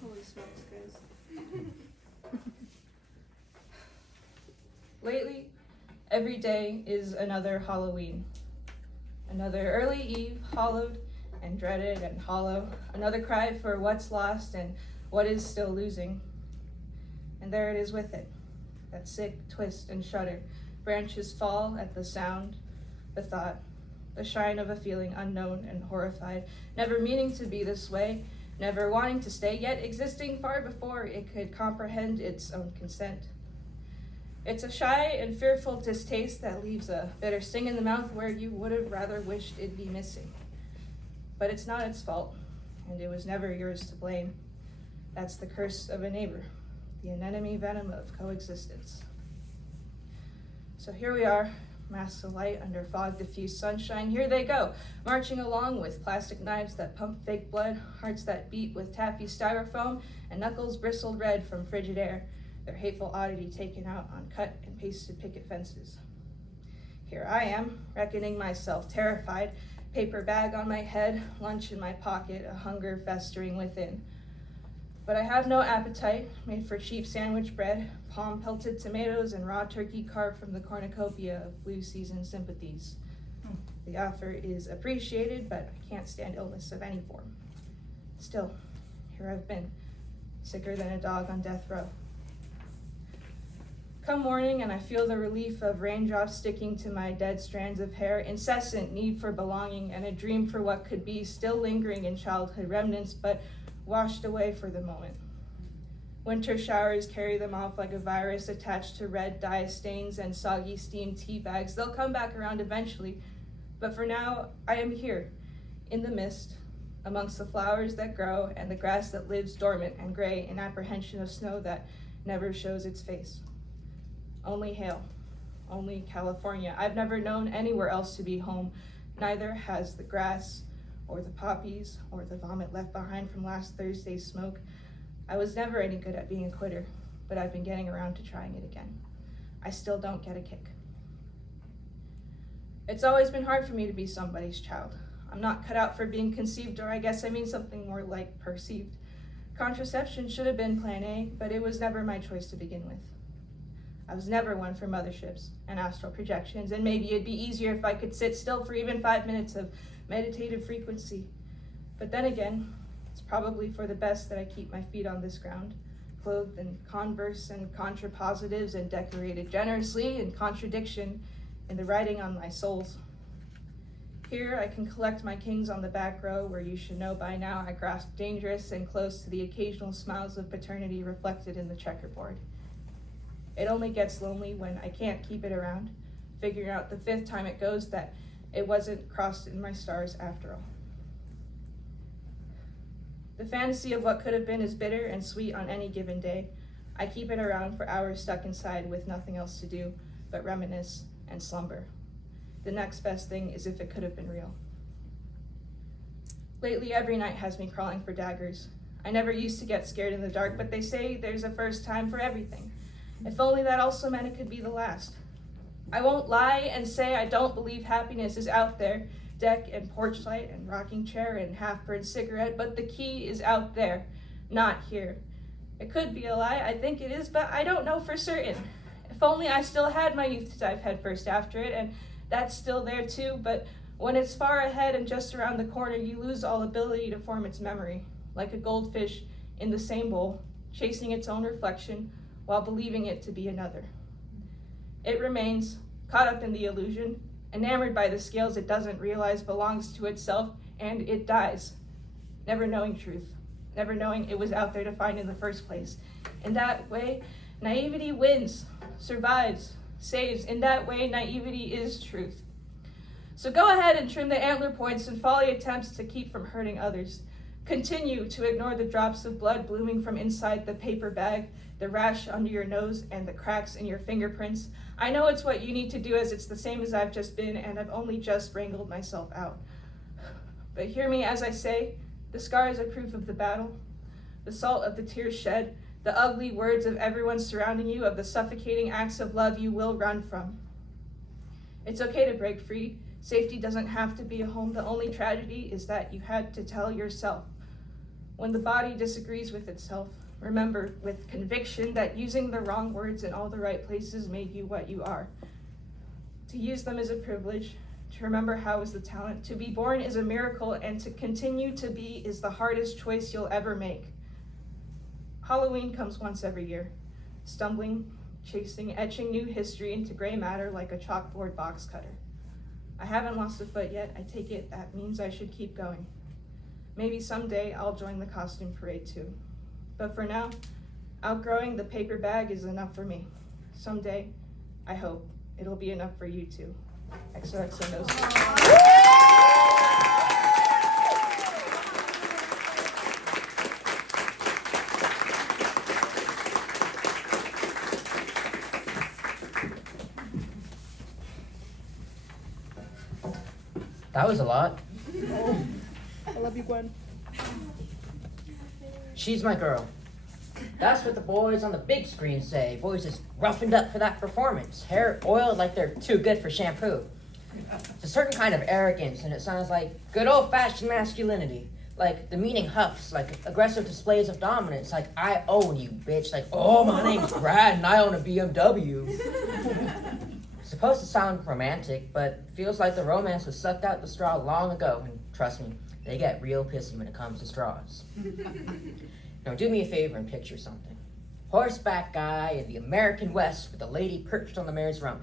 Holy smokes, guys. Lately, every day is another Halloween. Another early eve, hollowed and dreaded and hollow. Another cry for what's lost and what is still losing. And there it is with it, that sick twist and shudder. Branches fall at the sound, the thought, the shine of a feeling unknown and horrified, never meaning to be this way, never wanting to stay, yet existing far before it could comprehend its own consent. It's a shy and fearful distaste that leaves a bitter sting in the mouth where you would have rather wished it'd be missing. But it's not its fault, and it was never yours to blame. That's the curse of a neighbor, the anemone venom of coexistence. So here we are, masks of light under fog-diffused sunshine. Here they go, marching along with plastic knives that pump fake blood, hearts that beat with taffy styrofoam, and knuckles bristled red from frigid air, their hateful oddity taken out on cut and pasted picket fences. Here I am, reckoning myself terrified, paper bag on my head, lunch in my pocket, a hunger festering within. But I have no appetite, made for cheap sandwich bread, palm-pelted tomatoes, and raw turkey carved from the cornucopia of blue season sympathies. The offer is appreciated, but I can't stand illness of any form. Still, here I've been, sicker than a dog on death row. Come morning, and I feel the relief of raindrops sticking to my dead strands of hair, incessant need for belonging, and a dream for what could be, still lingering in childhood remnants, but washed away for the moment. Winter showers carry them off like a virus attached to red dye stains and soggy steamed tea bags. They'll come back around eventually, but for now, I am here, in the mist, amongst the flowers that grow and the grass that lives dormant and gray in apprehension of snow that never shows its face. Only hail, only California. I've never known anywhere else to be home. Neither has the grass, or the poppies, or the vomit left behind from last Thursday's smoke. I was never any good at being a quitter, but I've been getting around to trying it again. I still don't get a kick. It's always been hard for me to be somebody's child. I'm not cut out for being conceived, or I guess I mean something more like perceived. Contraception should have been plan A, but it was never my choice to begin with. I was never one for motherships and astral projections, and maybe it'd be easier if I could sit still for even 5 minutes of meditative frequency. But then again, it's probably for the best that I keep my feet on this ground, clothed in Converse and contrapositives and decorated generously in contradiction in the writing on my soles. Here I can collect my kings on the back row, where you should know by now I grasp dangerous and close to the occasional smiles of paternity reflected in the checkerboard. It only gets lonely when I can't keep it around, figuring out the 5th time it goes that it wasn't crossed in my stars after all. The fantasy of what could have been is bitter and sweet on any given day. I keep it around for hours stuck inside with nothing else to do but reminisce and slumber. The next best thing is if it could have been real. Lately, every night has me crawling for daggers. I never used to get scared in the dark, but they say there's a first time for everything. If only that also meant it could be the last. I won't lie and say I don't believe happiness is out there, deck and porch light and rocking chair and half-burned cigarette, but the key is out there, not here. It could be a lie, I think it is, but I don't know for certain. If only I still had my youth to dive headfirst after it, and that's still there too, but when it's far ahead and just around the corner, you lose all ability to form its memory, like a goldfish in the same bowl, chasing its own reflection, while believing it to be another. It remains, caught up in the illusion, enamored by the scales it doesn't realize belongs to itself, and it dies, never knowing truth, never knowing it was out there to find in the first place. In that way, naivety wins, survives, saves. In that way, naivety is truth. So go ahead and trim the antler points and folly attempts to keep from hurting others. Continue to ignore the drops of blood blooming from inside the paper bag, the rash under your nose, and the cracks in your fingerprints. I know it's what you need to do, as it's the same as I've just been, and I've only just wrangled myself out. But hear me as I say, the scars are proof of the battle, the salt of the tears shed, the ugly words of everyone surrounding you, of the suffocating acts of love you will run from. It's okay to break free. Safety doesn't have to be a home. The only tragedy is that you had to tell yourself. When the body disagrees with itself, remember with conviction that using the wrong words in all the right places made you what you are. To use them is a privilege. To remember how is the talent. To be born is a miracle, and to continue to be is the hardest choice you'll ever make. Halloween comes once every year. Stumbling, chasing, etching new history into gray matter like a chalkboard box cutter. I haven't lost a foot yet. I take it that means I should keep going. Maybe someday I'll join the costume parade too. But for now, outgrowing the paper bag is enough for me. Someday, I hope, it'll be enough for you too. XOXO knows. That was a lot. Oh, I love you, Gwen. She's my girl. That's what the boys on the big screen say. Voices roughened up for that performance. Hair oiled like they're too good for shampoo. It's a certain kind of arrogance, and it sounds like good old-fashioned masculinity. Like demeaning huffs, like aggressive displays of dominance, like I own you, bitch. Like, oh, my name's Brad and I own a BMW. It's supposed to sound romantic, but feels like the romance was sucked out the straw long ago. And trust me, they get real pissy when it comes to straws. Now do me a favor and picture something. Horseback guy in the American West with a lady perched on the mare's rump.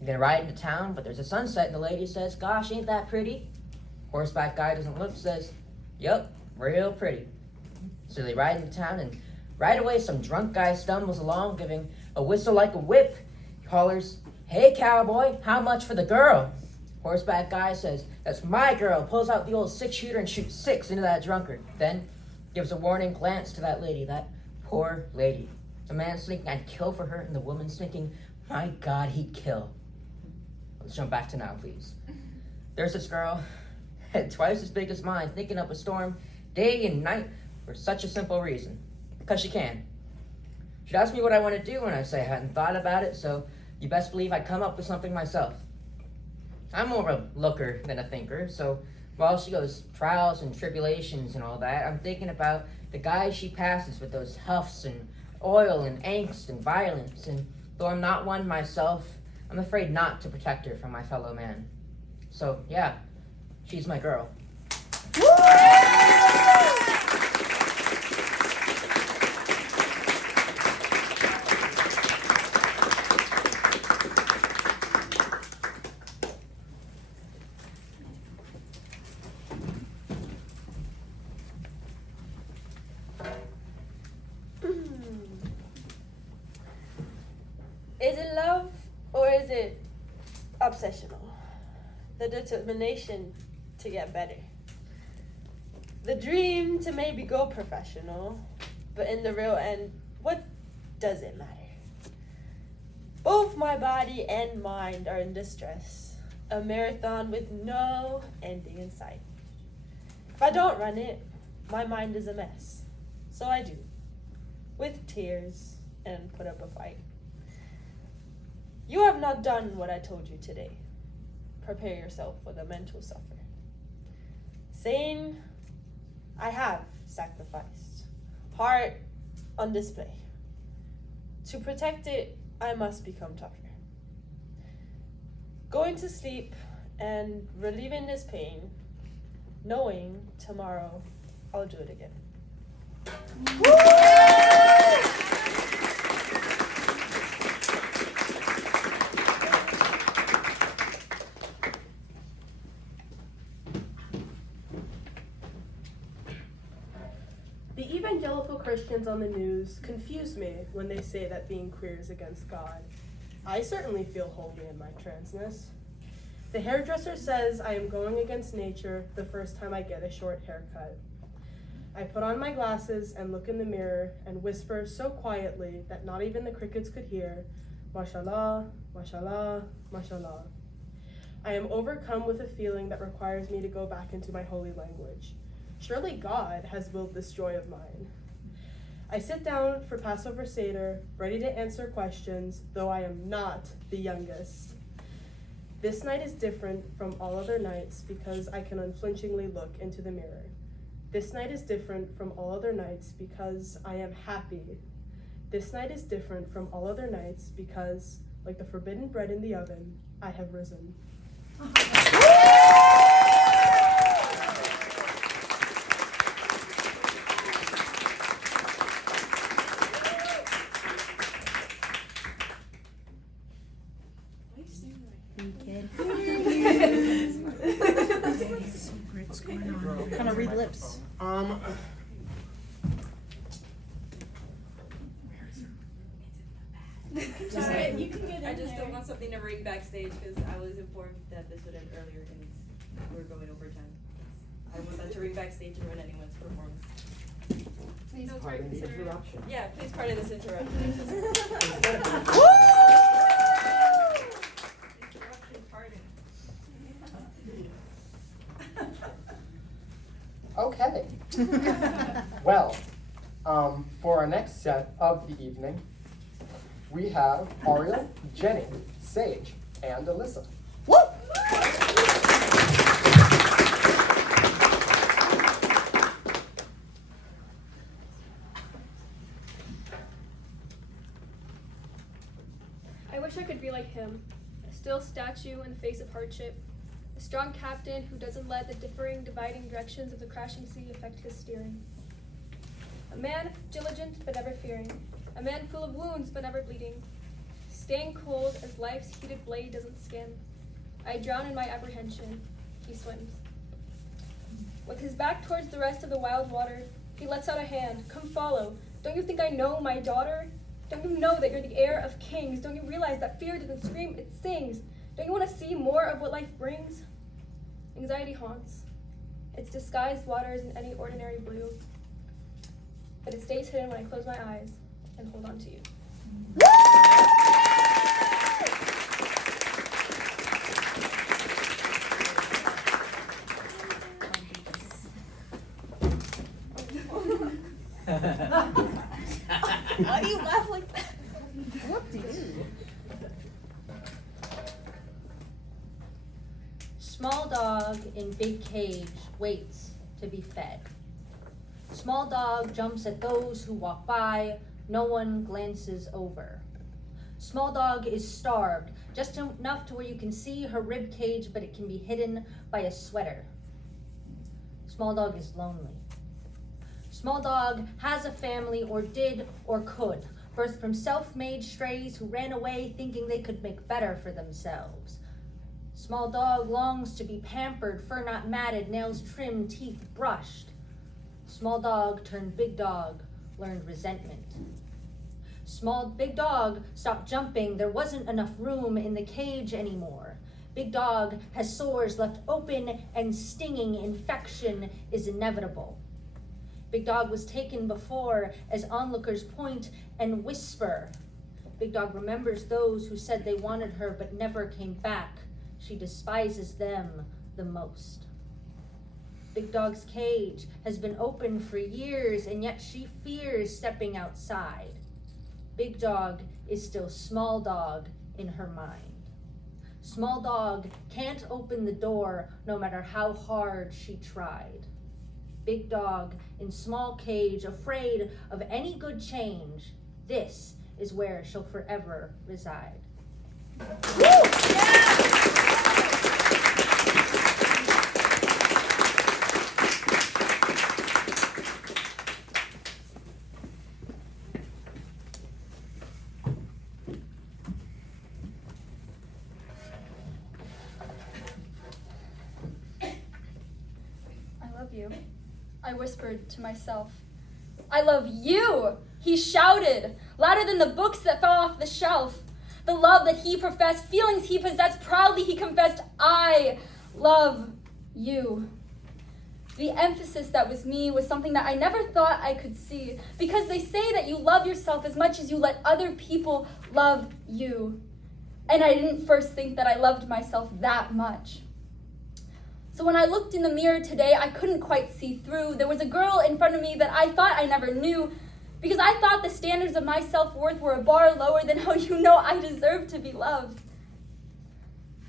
You're gonna ride into town, but there's a sunset and the lady says, gosh, ain't that pretty? Horseback guy doesn't look, says, yup, real pretty. So they ride into town, and right away some drunk guy stumbles along, giving a whistle like a whip. He hollers, hey cowboy, how much for the girl? Horseback guy says, that's my girl, pulls out the old 6-shooter and shoots 6 into that drunkard. Then gives a warning glance to that lady, that poor lady. The man's thinking I'd kill for her, and the woman's thinking, my God, he'd kill. Let's jump back to now, please. There's this girl, head twice as big as mine, thinking up a storm day and night for such a simple reason. Because she can. She'd ask me what I want to do, and I'd say I hadn't thought about it, so you best believe I'd come up with something myself. I'm more of a looker than a thinker, so while she goes trials and tribulations and all that, I'm thinking about the guys she passes with those huffs and oil and angst and violence, and though I'm not one myself, I'm afraid not to protect her from my fellow man. So, yeah, she's my girl. Is it love or is it obsessional? The determination to get better. The dream to maybe go professional, but in the real end, what does it matter? Both my body and mind are in distress. A marathon with no ending in sight. If I don't run it, my mind is a mess. So I do. With tears and put up a fight. You have not done what I told you today. Prepare yourself for the mental suffer. Saying, I have sacrificed. Heart on display. To protect it, I must become tougher. Going to sleep and relieving this pain, knowing tomorrow I'll do it again. The evangelical Christians on the news confuse me when they say that being queer is against God. I certainly feel holy in my transness. The hairdresser says I am going against nature the first time I get a short haircut. I put on my glasses and look in the mirror and whisper so quietly that not even the crickets could hear, mashallah, mashallah, mashallah. I am overcome with a feeling that requires me to go back into my holy language. Surely God has willed this joy of mine. I sit down for Passover Seder, ready to answer questions, though I am not the youngest. This night is different from all other nights because I can unflinchingly look into the mirror. This night is different from all other nights because I am happy. This night is different from all other nights because, like the forbidden bread in the oven, I have risen. Kind of read lips. Sorry, you can get in I just don't want something to ring backstage because I was informed that this would end earlier and we're going over time. I don't want that to ring backstage and ruin anyone's performance. Please pardon this interruption. Yeah, please pardon this interruption. Interruption pardon. Okay. Well, for our next set of the evening, we have Ariel, Jenny, Sage, and Alyssa. Woo! I wish I could be like him, a still statue in the face of hardship, a strong captain who doesn't let the differing, dividing directions of the crashing sea affect his steering. A man diligent but never fearing, a man full of wounds but never bleeding, staying cold as life's heated blade doesn't skim. I drown in my apprehension, he swims. With his back towards the rest of the wild water, he lets out a hand, come follow. Don't you think I know my daughter? Don't you know that you're the heir of kings? Don't you realize that fear doesn't scream, it sings? Don't you want to see more of what life brings? Anxiety haunts. Its disguised waters in any ordinary blue. But it stays hidden when I close my eyes and hold on to you. Why do you laugh like that? What do you? Small dog in big cage waits to be fed. Small dog jumps at those who walk by, no one glances over. Small dog is starved, just enough to where you can see her rib cage, but it can be hidden by a sweater. Small dog is lonely. Small dog has a family, or did, or could, birthed from self-made strays who ran away thinking they could make better for themselves. Small dog longs to be pampered, fur not matted, nails trimmed, teeth brushed. Small dog turned big dog, learned resentment. Big dog stopped jumping, there wasn't enough room in the cage anymore. Big dog has sores left open and stinging, infection is inevitable. Big dog was taken before as onlookers point and whisper. Big dog remembers those who said they wanted her but never came back. She despises them the most. Big dog's cage has been open for years, and yet she fears stepping outside. Big dog is still small dog in her mind. Small dog can't open the door no matter how hard she tried. Big dog in small cage, afraid of any good change. This is where she'll forever reside. Woo! Yeah! You, I whispered to myself. I love you, he shouted, louder than the books that fell off the shelf. The love that he professed, feelings he possessed, proudly he confessed, I love you. The emphasis that was me was something that I never thought I could see, because they say that you love yourself as much as you let other people love you. And I didn't first think that I loved myself that much. So when I looked in the mirror today, I couldn't quite see through. There was a girl in front of me that I thought I never knew, because I thought the standards of my self-worth were a bar lower than how you know I deserve to be loved.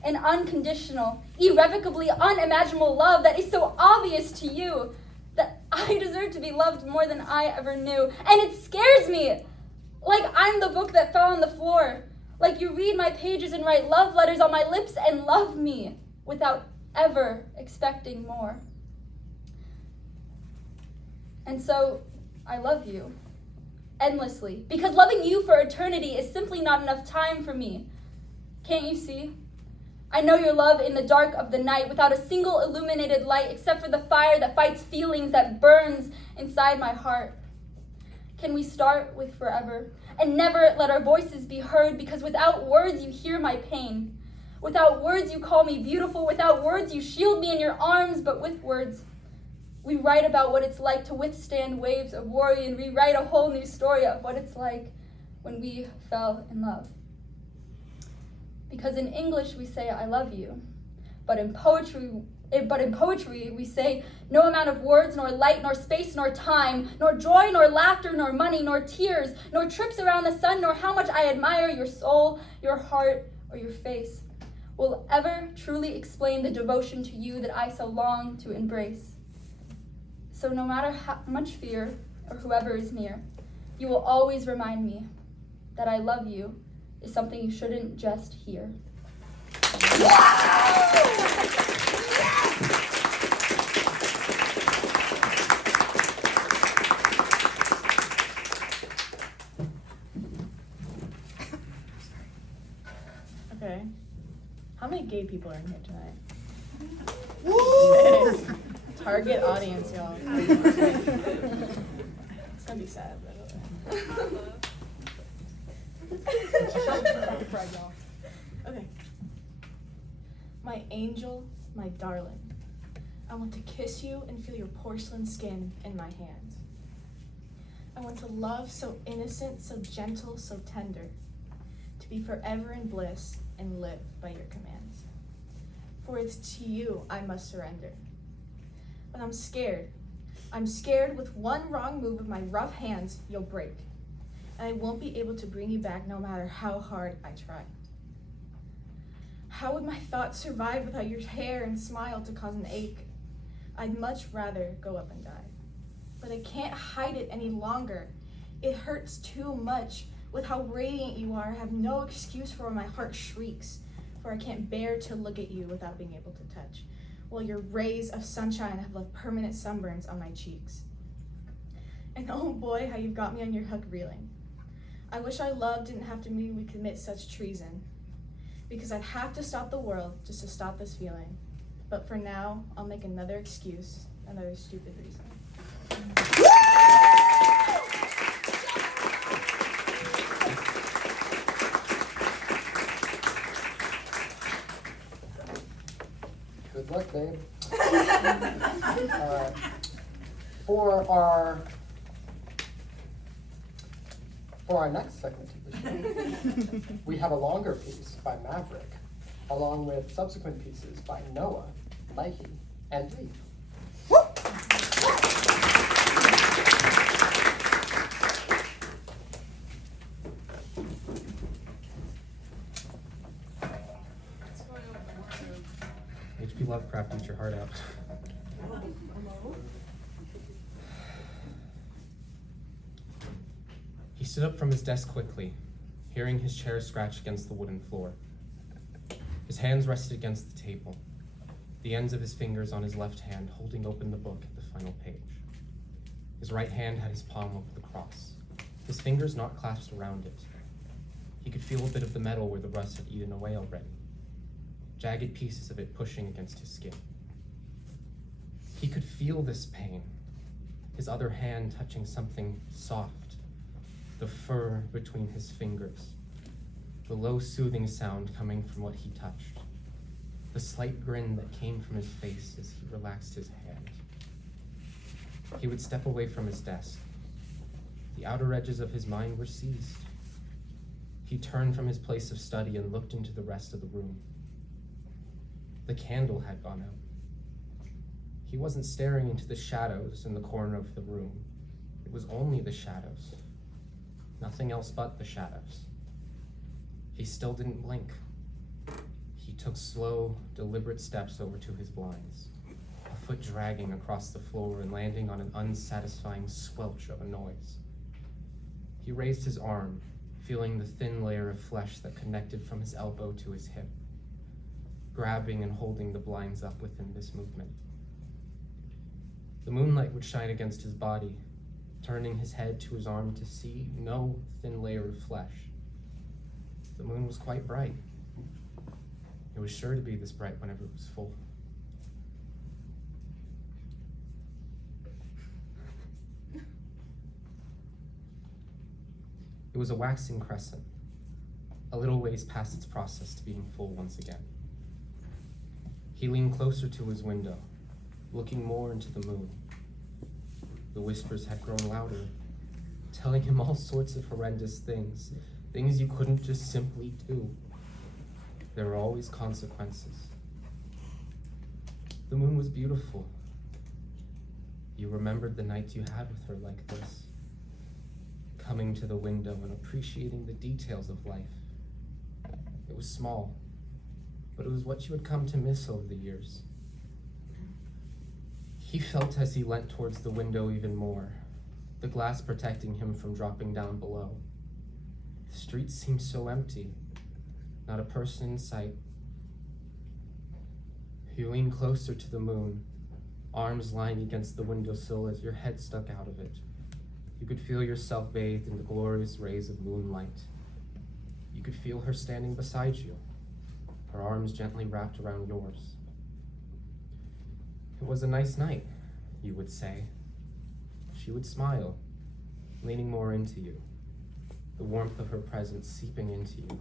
An unconditional, irrevocably unimaginable love that is so obvious to you that I deserve to be loved more than I ever knew. And it scares me, like I'm the book that fell on the floor, like you read my pages and write love letters on my lips and love me without ever expecting more. And so I love you endlessly, because loving you for eternity is simply not enough time for me. Can't you see? I know your love in the dark of the night without a single illuminated light except for the fire that fights feelings that burns inside my heart. Can we start with forever and never let our voices be heard, because without words you hear my pain. Without words, you call me beautiful. Without words, you shield me in your arms. But with words, we write about what it's like to withstand waves of worry and rewrite a whole new story of what it's like when we fell in love. Because in English, we say, I love you. But in poetry, we say, no amount of words, nor light, nor space, nor time, nor joy, nor laughter, nor money, nor tears, nor trips around the sun, nor how much I admire your soul, your heart, or your face, will ever truly explain the devotion to you that I so long to embrace. So no matter how much fear, or whoever is near, you will always remind me that I love you is something you shouldn't just hear. Okay. How many gay people are in here tonight? Target audience, y'all. It's gonna be sad, by the way. Okay. My angel, my darling, I want to kiss you and feel your porcelain skin in my hands. I want to love so innocent, so gentle, so tender, to be forever in bliss and live by your commands. For it's to you I must surrender. But I'm scared. I'm scared with one wrong move of my rough hands, you'll break. And I won't be able to bring you back no matter how hard I try. How would my thoughts survive without your hair and smile to cause an ache? I'd much rather go up and die. But I can't hide it any longer. It hurts too much. With how radiant you are, I have no excuse for when my heart shrieks, for I can't bear to look at you without being able to touch, while your rays of sunshine have left permanent sunburns on my cheeks. And oh boy, how you've got me on your hook reeling. I wish our love didn't have to mean we commit such treason, because I'd have to stop the world just to stop this feeling. But for now, I'll make another excuse, another stupid reason. Good luck, babe. For our next segment of the show, we have a longer piece by Maverick, along with subsequent pieces by Noah, Leahy, and Lee. H.P. Lovecraft, eat your heart out. He stood up from his desk quickly, hearing his chair scratch against the wooden floor. His hands rested against the table, the ends of his fingers on his left hand holding open the book at the final page. His right hand had his palm over the cross, his fingers not clasped around it. He could feel a bit of the metal where the rust had eaten away already, jagged pieces of it pushing against his skin. He could feel this pain, his other hand touching something soft, the fur between his fingers, the low soothing sound coming from what he touched, the slight grin that came from his face as he relaxed his hand. He would step away from his desk. The outer edges of his mind were seized. He turned from his place of study and looked into the rest of the room. The candle had gone out. He wasn't staring into the shadows in the corner of the room. It was only the shadows. Nothing else but the shadows. He still didn't blink. He took slow, deliberate steps over to his blinds, a foot dragging across the floor and landing on an unsatisfying squelch of a noise. He raised his arm, feeling the thin layer of flesh that connected from his elbow to his hip, grabbing and holding the blinds up within this movement. The moonlight would shine against his body, turning his head to his arm to see no thin layer of flesh. The moon was quite bright. It was sure to be this bright whenever it was full. It was a waxing crescent, a little ways past its process to being full once again. He leaned closer to his window, looking more into the moon. The whispers had grown louder, telling him all sorts of horrendous things, things you couldn't just simply do. There were always consequences. The moon was beautiful. You remembered the nights you had with her like this, coming to the window and appreciating the details of life. It was small, but it was what you had come to miss over the years. He felt as he leant towards the window even more, the glass protecting him from dropping down below. The street seemed so empty, not a person in sight. You leaned closer to the moon, arms lying against the windowsill as your head stuck out of it. You could feel yourself bathed in the glorious rays of moonlight. You could feel her standing beside you, her arms gently wrapped around yours. It was a nice night, you would say. She would smile, leaning more into you, the warmth of her presence seeping into you.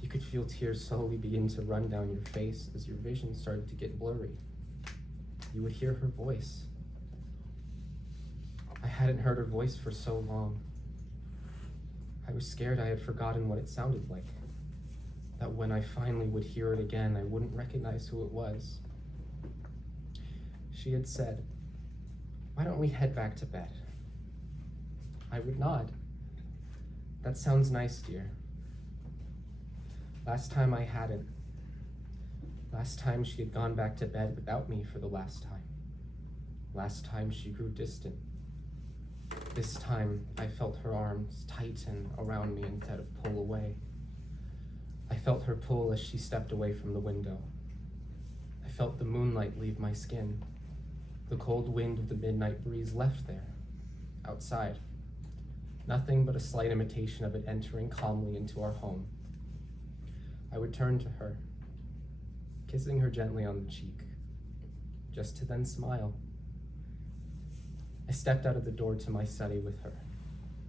You could feel tears slowly begin to run down your face as your vision started to get blurry. You would hear her voice. I hadn't heard her voice for so long. I was scared I had forgotten what it sounded like, that when I finally would hear it again, I wouldn't recognize who it was. She had said, "Why don't we head back to bed?" I would nod. "That sounds nice, dear." Last time I hadn't. Last time she had gone back to bed without me for the last time. Last time she grew distant. This time I felt her arms tighten around me instead of pull away. I felt her pull as she stepped away from the window. I felt the moonlight leave my skin. The cold wind of the midnight breeze left there, outside. Nothing but a slight imitation of it entering calmly into our home. I would turn to her, kissing her gently on the cheek, just to then smile. I stepped out of the door to my study with her,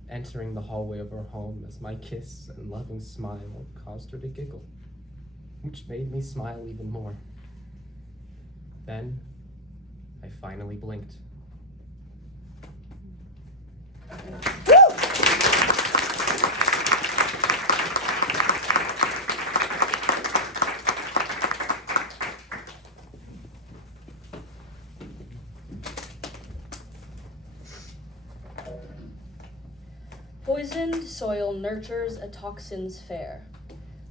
entering the hallway of our home as my kiss and loving smile caused her to giggle, which made me smile even more. Then, I finally blinked. Poisoned soil nurtures a toxin's fair.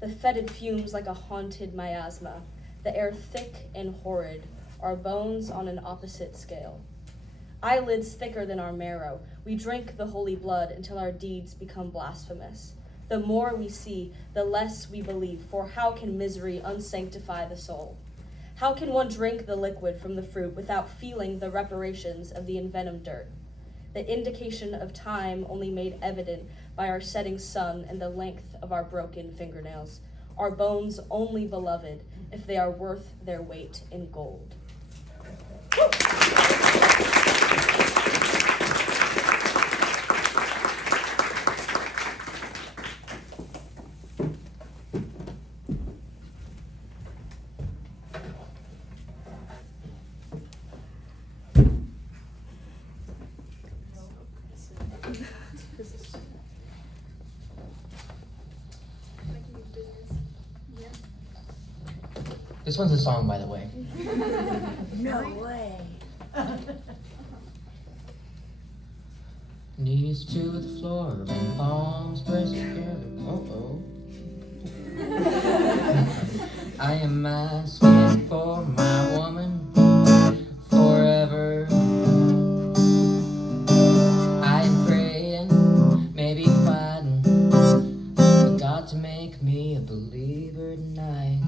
The fetid fumes like a haunted miasma, the air thick and horrid, our bones on an opposite scale. Eyelids thicker than our marrow, we drink the holy blood until our deeds become blasphemous. The more we see, the less we believe, for how can misery unsanctify the soul? How can one drink the liquid from the fruit without feeling the reparations of the envenomed dirt? The indication of time only made evident by our setting sun and the length of our broken fingernails. Our bones only beloved if they are worth their weight in gold. This one's a song, by the way. No way. Knees to the floor and palms pressed together. Oh. I am asking for my woman forever. I am praying, maybe fighting, for God to make me a believer tonight.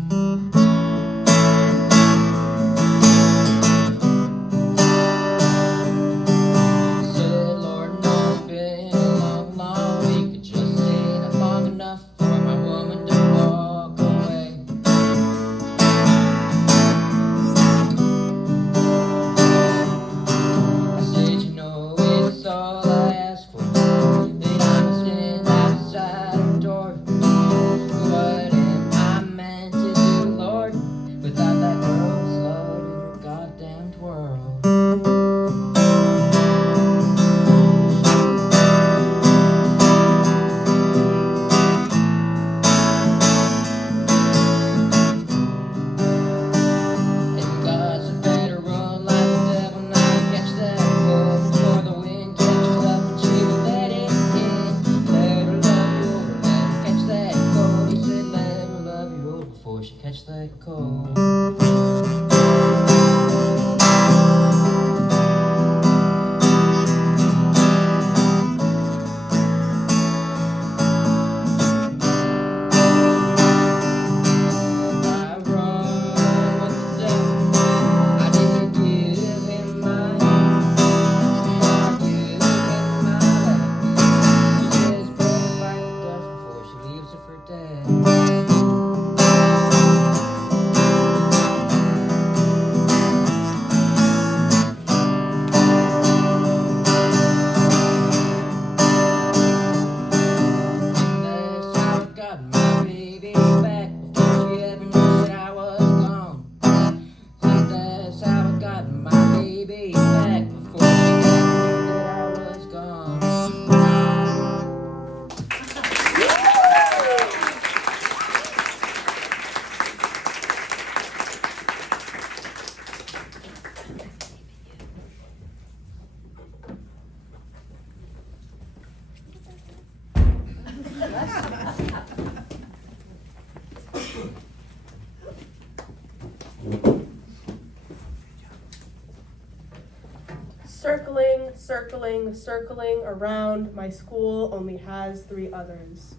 Circling, circling, circling around, my school only has 3 others.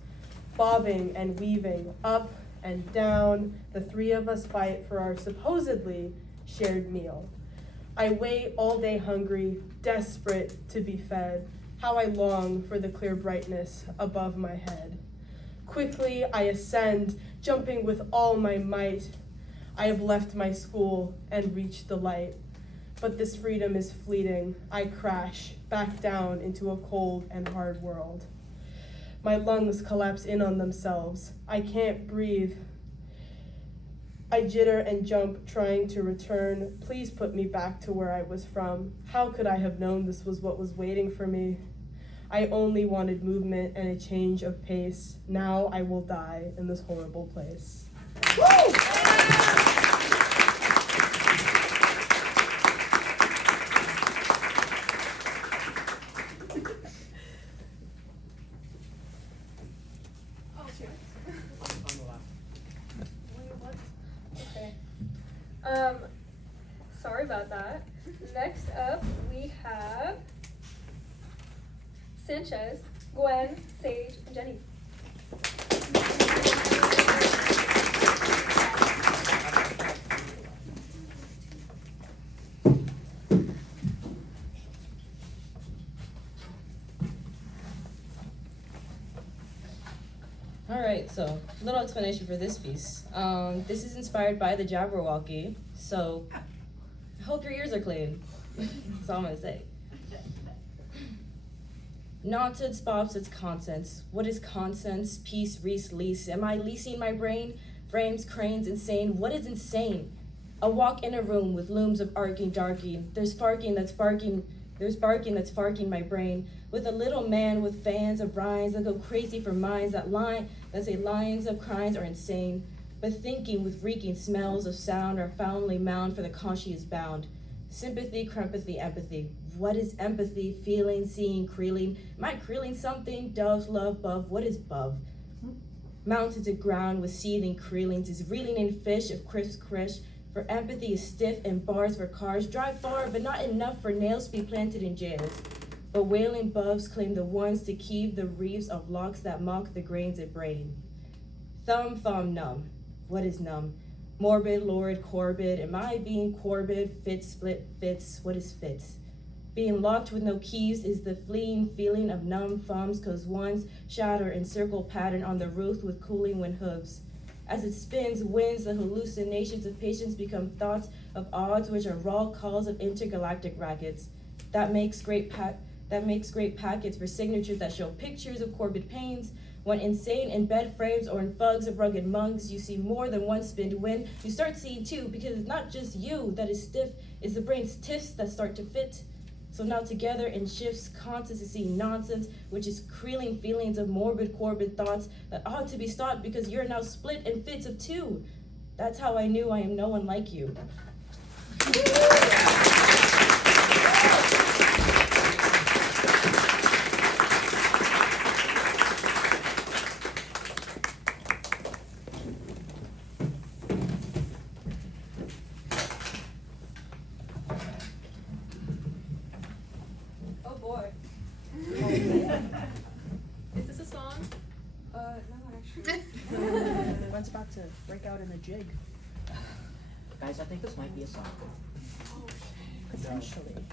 Bobbing and weaving, up and down, the 3 of us fight for our supposedly shared meal. I wait all day hungry, desperate to be fed. How I long for the clear brightness above my head. Quickly I ascend, jumping with all my might. I have left my school and reached the light. But this freedom is fleeting. I crash back down into a cold and hard world. My lungs collapse in on themselves. I can't breathe. I jitter and jump, trying to return. Please put me back to where I was from. How could I have known this was what was waiting for me? I only wanted movement and a change of pace. Now I will die in this horrible place. Woo! Sorry about that. Next up, we have Sanchez, Gwen, Sage, and Jenny. Alright, so little explanation for this piece. This is inspired by the Jabberwocky, so I hope your ears are clean. That's all I'm gonna say. Nonsense, bobs, its contents. What is contents? Piece, lease. Am I leasing my brain? Frames, cranes, insane. What is insane? A walk in a room with looms of arcing, darking. There's barking that's barking my brain. With a little man with fans of rhymes that go crazy for minds that say lines of crimes are insane. But thinking with reeking smells of sound are foully mound for the conscience bound. Sympathy, crempathy, empathy. What is empathy? Feeling, seeing, creeling. Am I creeling something? Doves, love, bove. What is bove? Mountains of ground with seething creelings is reeling in fish of crisp crish. For empathy is stiff and bars for cars drive far, but not enough for nails to be planted in jails. But wailing boves claim the ones to keep the reefs of locks that mock the grains of brain. Thumb, numb. What is numb? Morbid, lurid, corbid. Am I being corbid? Fit, split, fits. What is fits? Being locked with no keys is the fleeing feeling of numb thumbs, cause ones shatter in circle pattern on the roof with cooling wind hooves. As it spins, winds, the hallucinations of patience become thoughts of odds, which are raw calls of intergalactic rackets. That makes great packets for signatures that show pictures of corbid pains. When insane in bed frames or in fugs of rugged monks, you see more than one spinned wind. You start seeing two, because it's not just you that is stiff, it's the brain's tiffs that start to fit. So now together in shifts, conscious to see nonsense, which is creeling feelings of morbid, corbid thoughts that ought to be stopped because you're now split in fits of two. That's how I knew I am no one like you. Oh boy. Is this a song? No, actually. Gwen's about to break out in a jig. Guys, I think this might be a song. Potentially.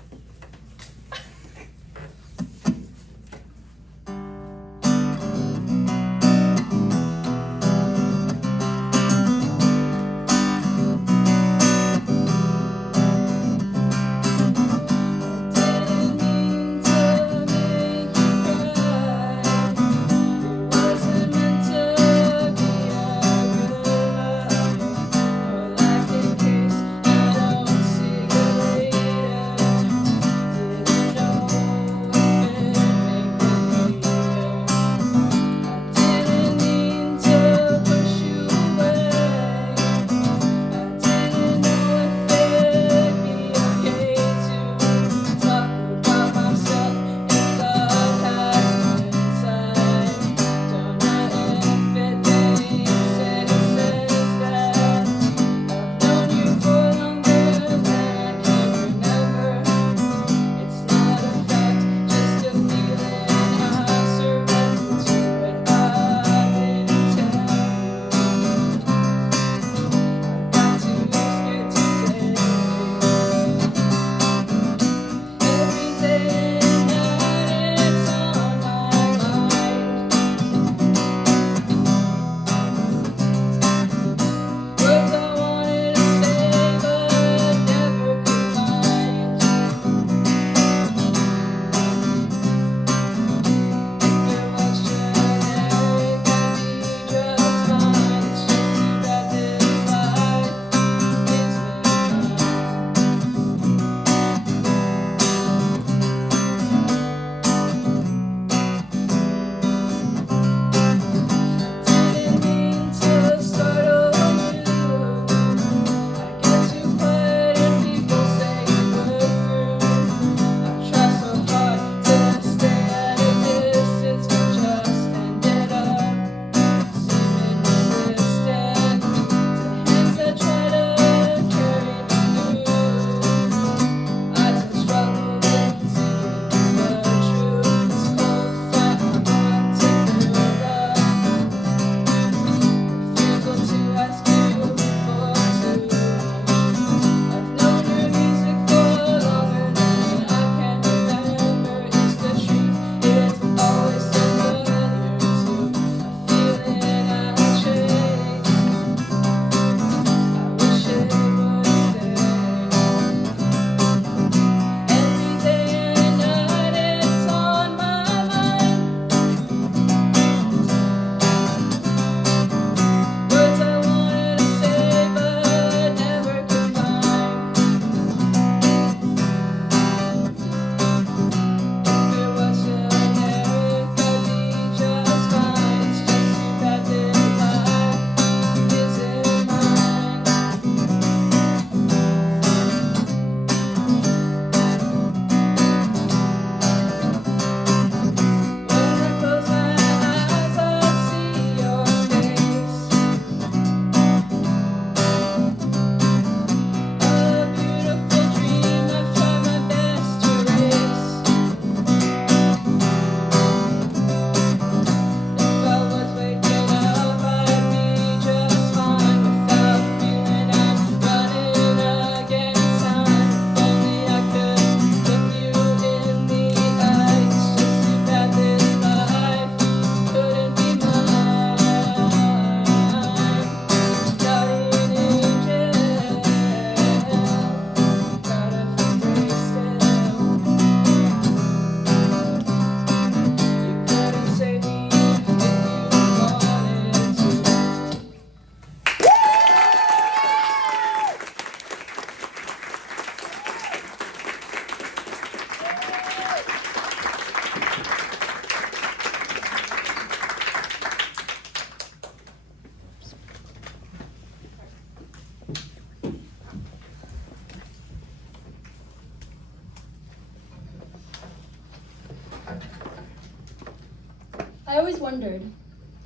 I always wondered,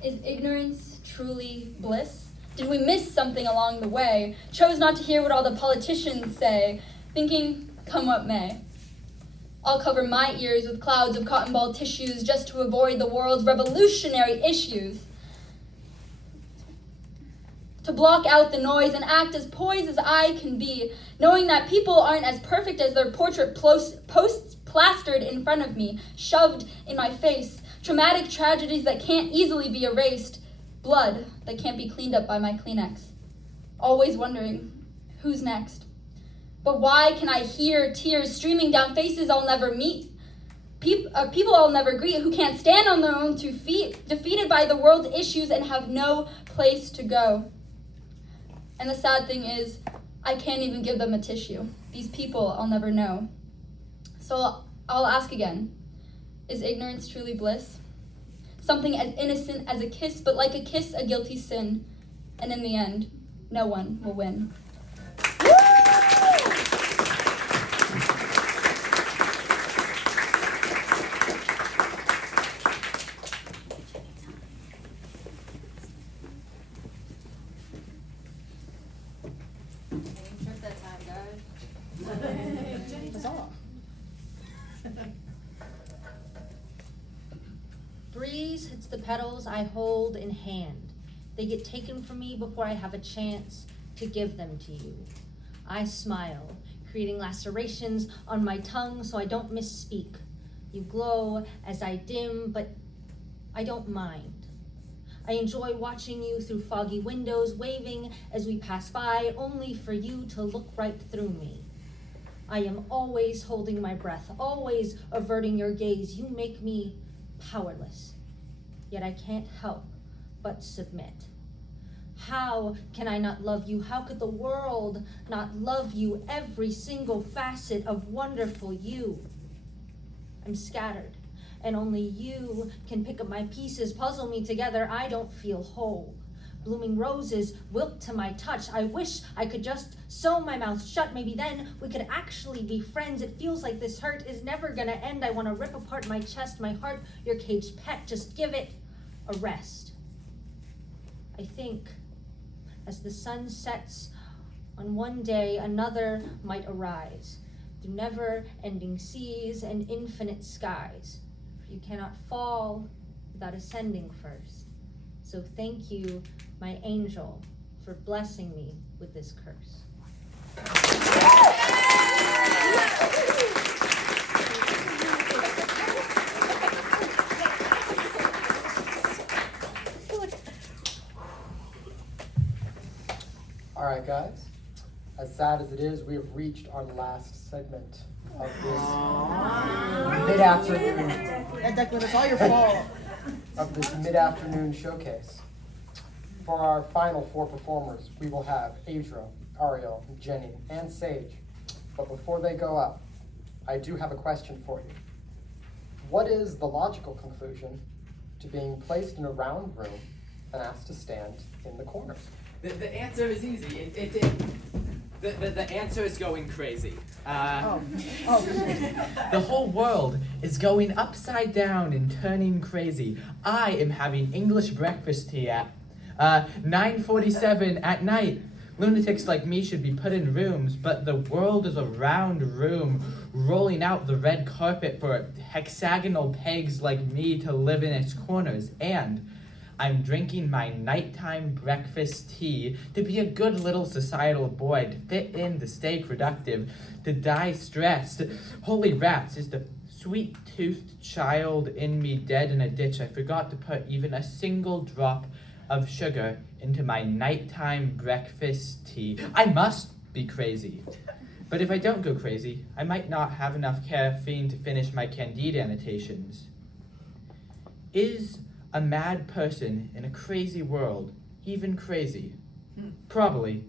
is ignorance truly bliss? Did we miss something along the way? Chose not to hear what all the politicians say, thinking, come what may. I'll cover my ears with clouds of cotton ball tissues just to avoid the world's revolutionary issues. To block out the noise and act as poised as I can be, knowing that people aren't as perfect as their portrait posts plastered in front of me, shoved in my face, traumatic tragedies that can't easily be erased, blood that can't be cleaned up by my Kleenex. Always wondering, who's next? But why can I hear tears streaming down faces I'll never meet? People I'll never greet who can't stand on their own 2 feet, defeated by the world's issues and have no place to go. And the sad thing is, I can't even give them a tissue. These people I'll never know. So I'll ask again, is ignorance truly bliss? Something as innocent as a kiss, but like a kiss, a guilty sin. And in the end, no one will win. Breeze hits the petals I hold in hand. They get taken from me before I have a chance to give them to you. I smile, creating lacerations on my tongue so I don't misspeak. You glow as I dim, but I don't mind. I enjoy watching you through foggy windows, waving as we pass by, only for you to look right through me. I am always holding my breath, always averting your gaze. You make me powerless, yet I can't help but submit. How can I not love you? How could the world not love you? Every single facet of wonderful you. I'm scattered, and only you can pick up my pieces, puzzle me together. I don't feel whole. Blooming roses wilt to my touch. I wish I could just sew my mouth shut. Maybe then we could actually be friends. It feels like this hurt is never gonna end. I wanna rip apart my chest, my heart, your caged pet. Just give it a rest. I think as the sun sets on one day, another might arise through never-ending seas and infinite skies. For you cannot fall without ascending first. So thank you, my angel, for blessing me with this curse. All right, guys. As sad as it is, we have reached our last segment of this mid-afternoon. Declan, it's all your fault. Of this mid-afternoon showcase. For our final 4 performers, we will have Adra, Ariel, Jenny, and Sage. But before they go up, I do have a question for you. What is the logical conclusion to being placed in a round room and asked to stand in the corners? The answer is easy. The answer is going crazy. The whole world is going upside down and turning crazy. I am having English breakfast tea at 9:47 at night. Lunatics like me should be put in rooms, but the world is a round room, rolling out the red carpet for hexagonal pegs like me to live in its corners. And I'm drinking my nighttime breakfast tea to be a good little societal boy, to fit in, to stay productive, to die stressed. Holy rats, is the sweet-toothed child in me dead in a ditch? I forgot to put even a single drop of sugar into my nighttime breakfast tea. I must be crazy. But if I don't go crazy, I might not have enough caffeine to finish my Candide annotations. Is a mad person in a crazy world even crazy? Probably.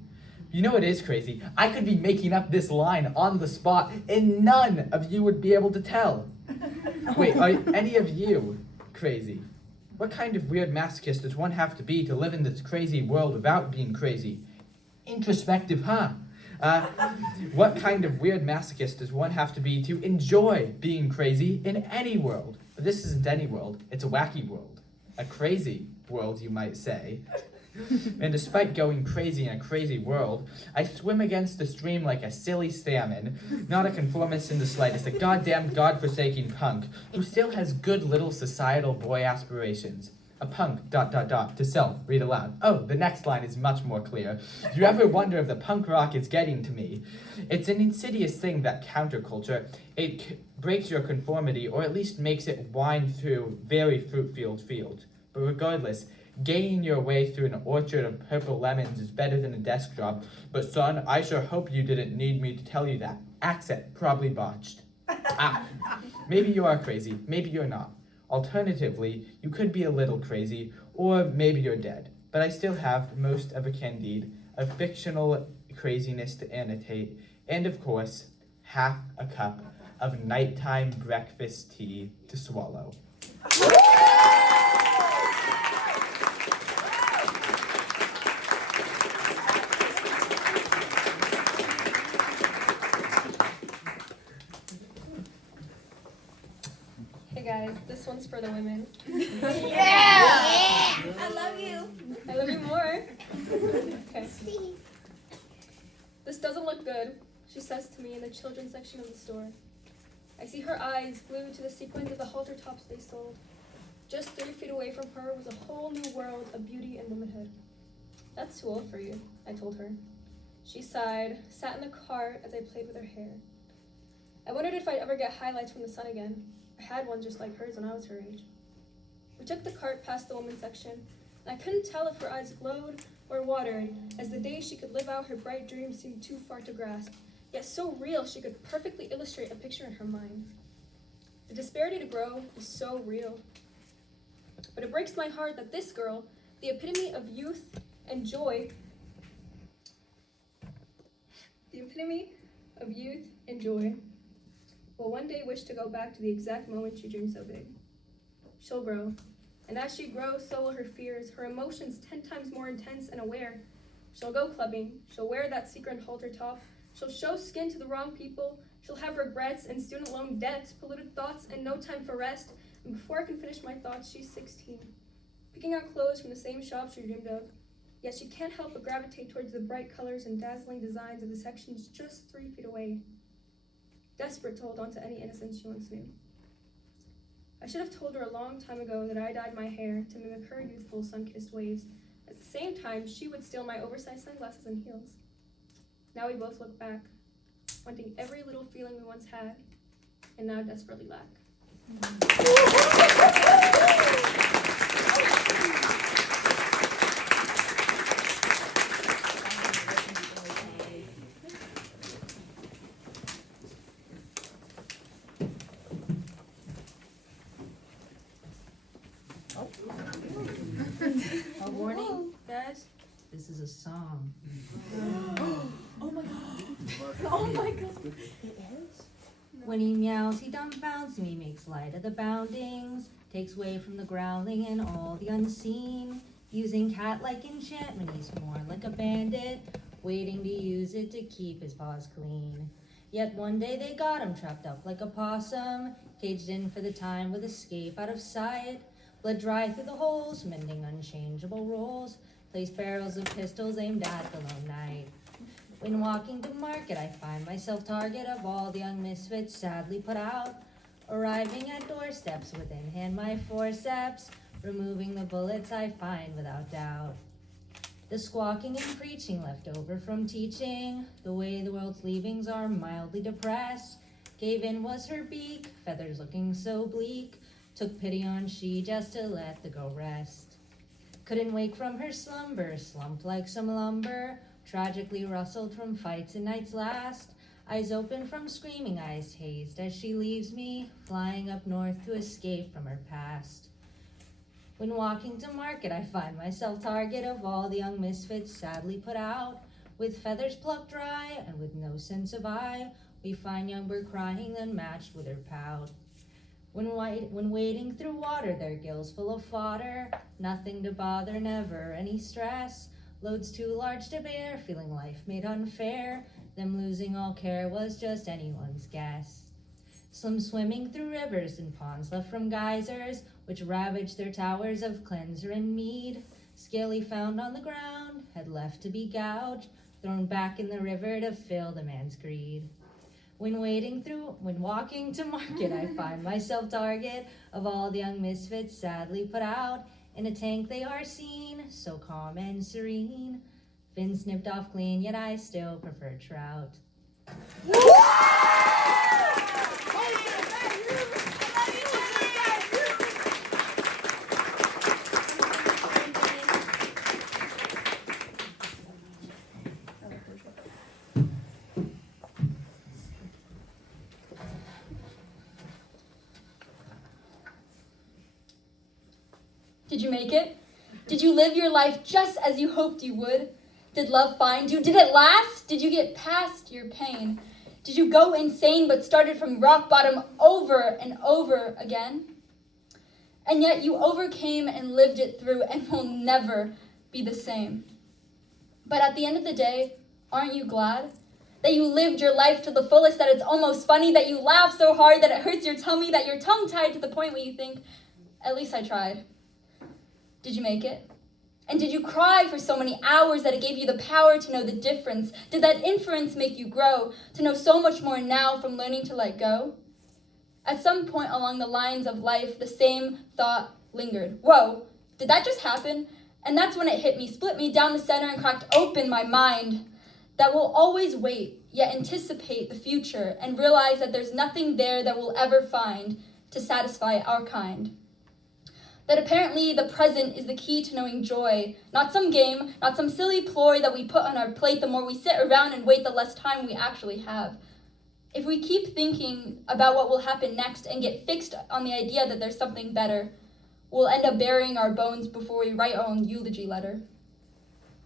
You know it is crazy. I could be making up this line on the spot and none of you would be able to tell. Wait, are any of you crazy? What kind of weird masochist does one have to be to live in this crazy world without being crazy? Introspective, huh? What kind of weird masochist does one have to be to enjoy being crazy in any world? But this isn't any world, it's a wacky world. A crazy world, you might say. And despite going crazy in a crazy world, I swim against the stream like a silly salmon, not a conformist in the slightest, a goddamn god-forsaking punk who still has good little societal boy aspirations. A punk, ... to self, read aloud. Oh, the next line is much more clear. Do you ever wonder if the punk rock is getting to me? It's an insidious thing, that counterculture. It breaks your conformity, or at least makes it wind through very fruit-filled fields. But regardless, gaining your way through an orchard of purple lemons is better than a desk job. But son, I sure hope you didn't need me to tell you that. Accent, probably botched. Maybe you are crazy, maybe you're not. Alternatively, you could be a little crazy, or maybe you're dead. But I still have most of a candide of fictional craziness to annotate, and of course, half a cup of nighttime breakfast tea to swallow. Hey guys, this one's for the women. Yeah! I love you. I love you more. Okay. This doesn't look good, she says to me in the children's section of the store. I see her eyes glued to the sequins of the halter tops they sold. Just 3 feet away from her was a whole new world of beauty and womanhood. That's too old for you, I told her. She sighed, sat in the cart as I played with her hair. I wondered if I'd ever get highlights from the sun again. I had one just like hers when I was her age. We took the cart past the women's section, and I couldn't tell if her eyes glowed or watered, as the days she could live out her bright dreams seemed too far to grasp, yet so real she could perfectly illustrate a picture in her mind. The disparity to grow is so real. But it breaks my heart that this girl, the epitome of youth and joy, will one day wish to go back to the exact moment she dreamed so big. She'll grow, and as she grows, so will her fears, her emotions 10 times more intense and aware. She'll go clubbing, she'll wear that secret halter top, she'll show skin to the wrong people, she'll have regrets and student loan debts, polluted thoughts, and no time for rest. And before I can finish my thoughts, she's 16, picking out clothes from the same shop she dreamed of. Yet she can't help but gravitate towards the bright colors and dazzling designs of the sections just 3 feet away. Desperate to hold on to any innocence she once knew. I should have told her a long time ago that I dyed my hair to mimic her youthful sun-kissed waves. At the same time, she would steal my oversized sunglasses and heels. Now we both look back, wanting every little feeling we once had, and now desperately lack. A warning, guys. This is a song. Oh my god. Oh my god. It is? When he meows, he dumbfounds me, makes light of the boundings, takes way from the growling and all the unseen. Using cat-like enchantment, he's more like a bandit, waiting to use it to keep his paws clean. Yet one day they got him trapped up like a possum, caged in for the time with escape out of sight. Blood dry through the holes, mending unchangeable roles, place barrels of pistols aimed at the lone night. When walking to market, I find myself target of all the young misfits sadly put out. Arriving at doorsteps, within hand my forceps, removing the bullets I find without doubt. The squawking and preaching left over from teaching, the way the world's leavings are mildly depressed. Gave in was her beak, feathers looking so bleak, took pity on she just to let the girl rest. Couldn't wake from her slumber, slumped like some lumber, tragically rustled from fights and nights last. Eyes open from screaming, eyes hazed as she leaves me, flying up north to escape from her past. When walking to market, I find myself target of all the young misfits sadly put out. With feathers plucked dry and with no sense of eye, we find young bird crying then matched with her pout. When wading through water, their gills full of fodder, nothing to bother, never any stress. Loads too large to bear, feeling life made unfair, them losing all care was just anyone's guess. Swim swimming through rivers and ponds left from geysers, which ravaged their towers of cleanser and mead. Scaly found on the ground, had left to be gouged, thrown back in the river to fill the man's greed. When walking to market, I find myself target of all the young misfits sadly put out. In a tank they are seen, so calm and serene. Fins snipped off clean, yet I still prefer trout. Did you make it? Did you live your life just as you hoped you would? Did love find you? Did it last? Did you get past your pain? Did you go insane but started from rock bottom over and over again? And yet you overcame and lived it through and will never be the same. But at the end of the day, aren't you glad that you lived your life to the fullest, that it's almost funny, that you laugh so hard that it hurts your tummy, that you're tongue-tied to the point where you think, at least I tried? Did you make it? And did you cry for so many hours that it gave you the power to know the difference? Did that inference make you grow, to know so much more now from learning to let go? At some point along the lines of life, the same thought lingered. Whoa, did that just happen? And that's when it hit me, split me down the center and cracked open my mind. That will always wait, yet anticipate the future and realize that there's nothing there that we'll ever find to satisfy our kind. That apparently the present is the key to knowing joy, not some game, not some silly ploy that we put on our plate. The more we sit around and wait, the less time we actually have. If we keep thinking about what will happen next and get fixed on the idea that there's something better, we'll end up burying our bones before we write our own eulogy letter.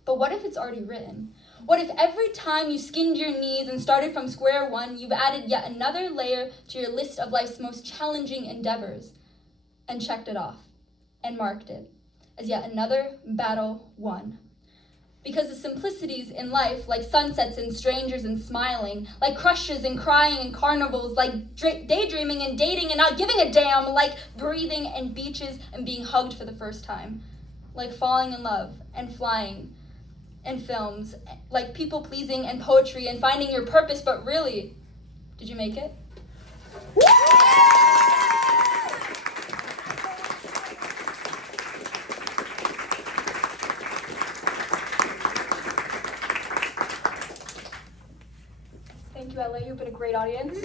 But what if it's already written? What if every time you skinned your knees and started from square one, you've added yet another layer to your list of life's most challenging endeavors and checked it off and marked it as yet another battle won? Because the simplicities in life, like sunsets and strangers and smiling, like crushes and crying and carnivals, like daydreaming and dating and not giving a damn, like breathing and beaches and being hugged for the first time, like falling in love and flying and films, like people pleasing and poetry and finding your purpose. But really, did you make it? Thank you, LA. You've been a great audience.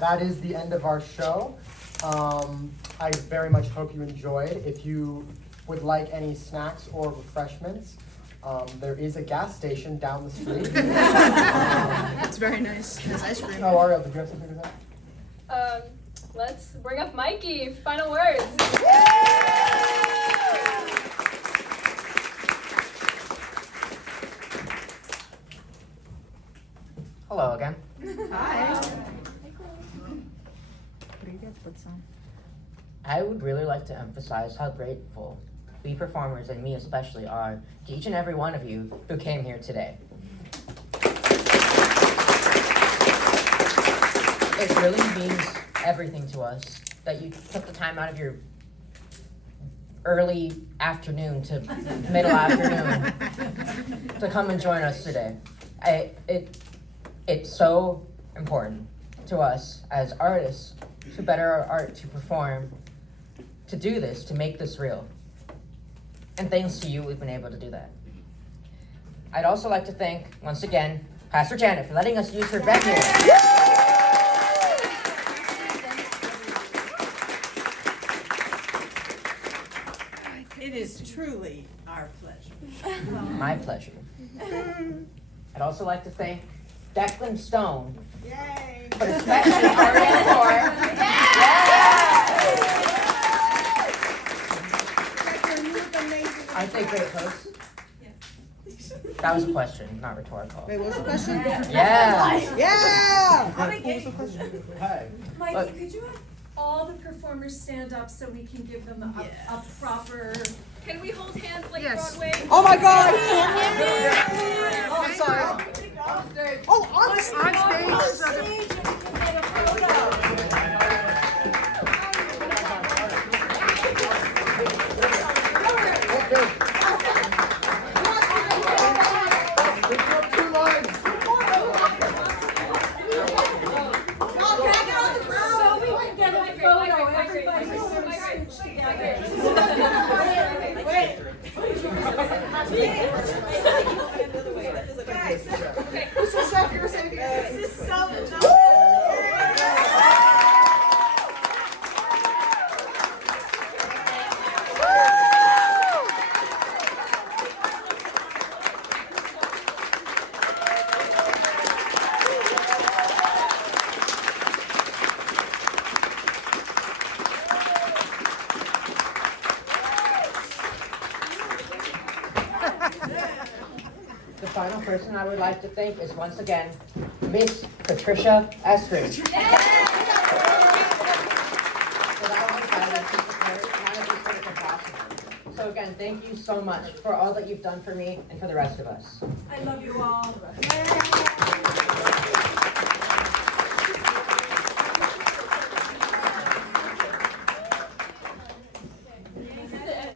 That is the end of our show. I very much hope you enjoyed. If you would like any snacks or refreshments, there is a gas station down the street. It's very nice. There's ice cream. Oh, Ariel, did you have something to say? Let's bring up Mikey. Final words. Hello again. Hi. What do you guys put on? I would really like to emphasize how grateful we performers, and me especially, are to each and every one of you who came here today. It really means everything to us that you took the time out of your early afternoon to middle afternoon to come and join us today. It's so important to us as artists to better our art, to perform, to do this, to make this real. And thanks to you, we've been able to do that. I'd also like to thank, once again, Pastor Janet for letting us use her venue. It is truly our pleasure. My pleasure. I'd also like to thank Declan Stone, Yay! but especially Ariel Moore. Aren't they great hosts? That was a question, not rhetorical. Wait, what was the question? Yeah. Yeah! What was the question? Hey. Mikey, could you have all the performers stand up so we can give them a proper... Can we hold hands like Broadway? Oh my God! Oh, I'm sorry. On stage. Oh, on stage. Nice. Okay. Who's the chef? You're saving it. This is so The final person I would like to thank is once again Miss Patricia Estridge. So that was exciting. She's prepared. None of this would have been possible. So again, thank you so much for all that you've done for me and for the rest of us. I love you all.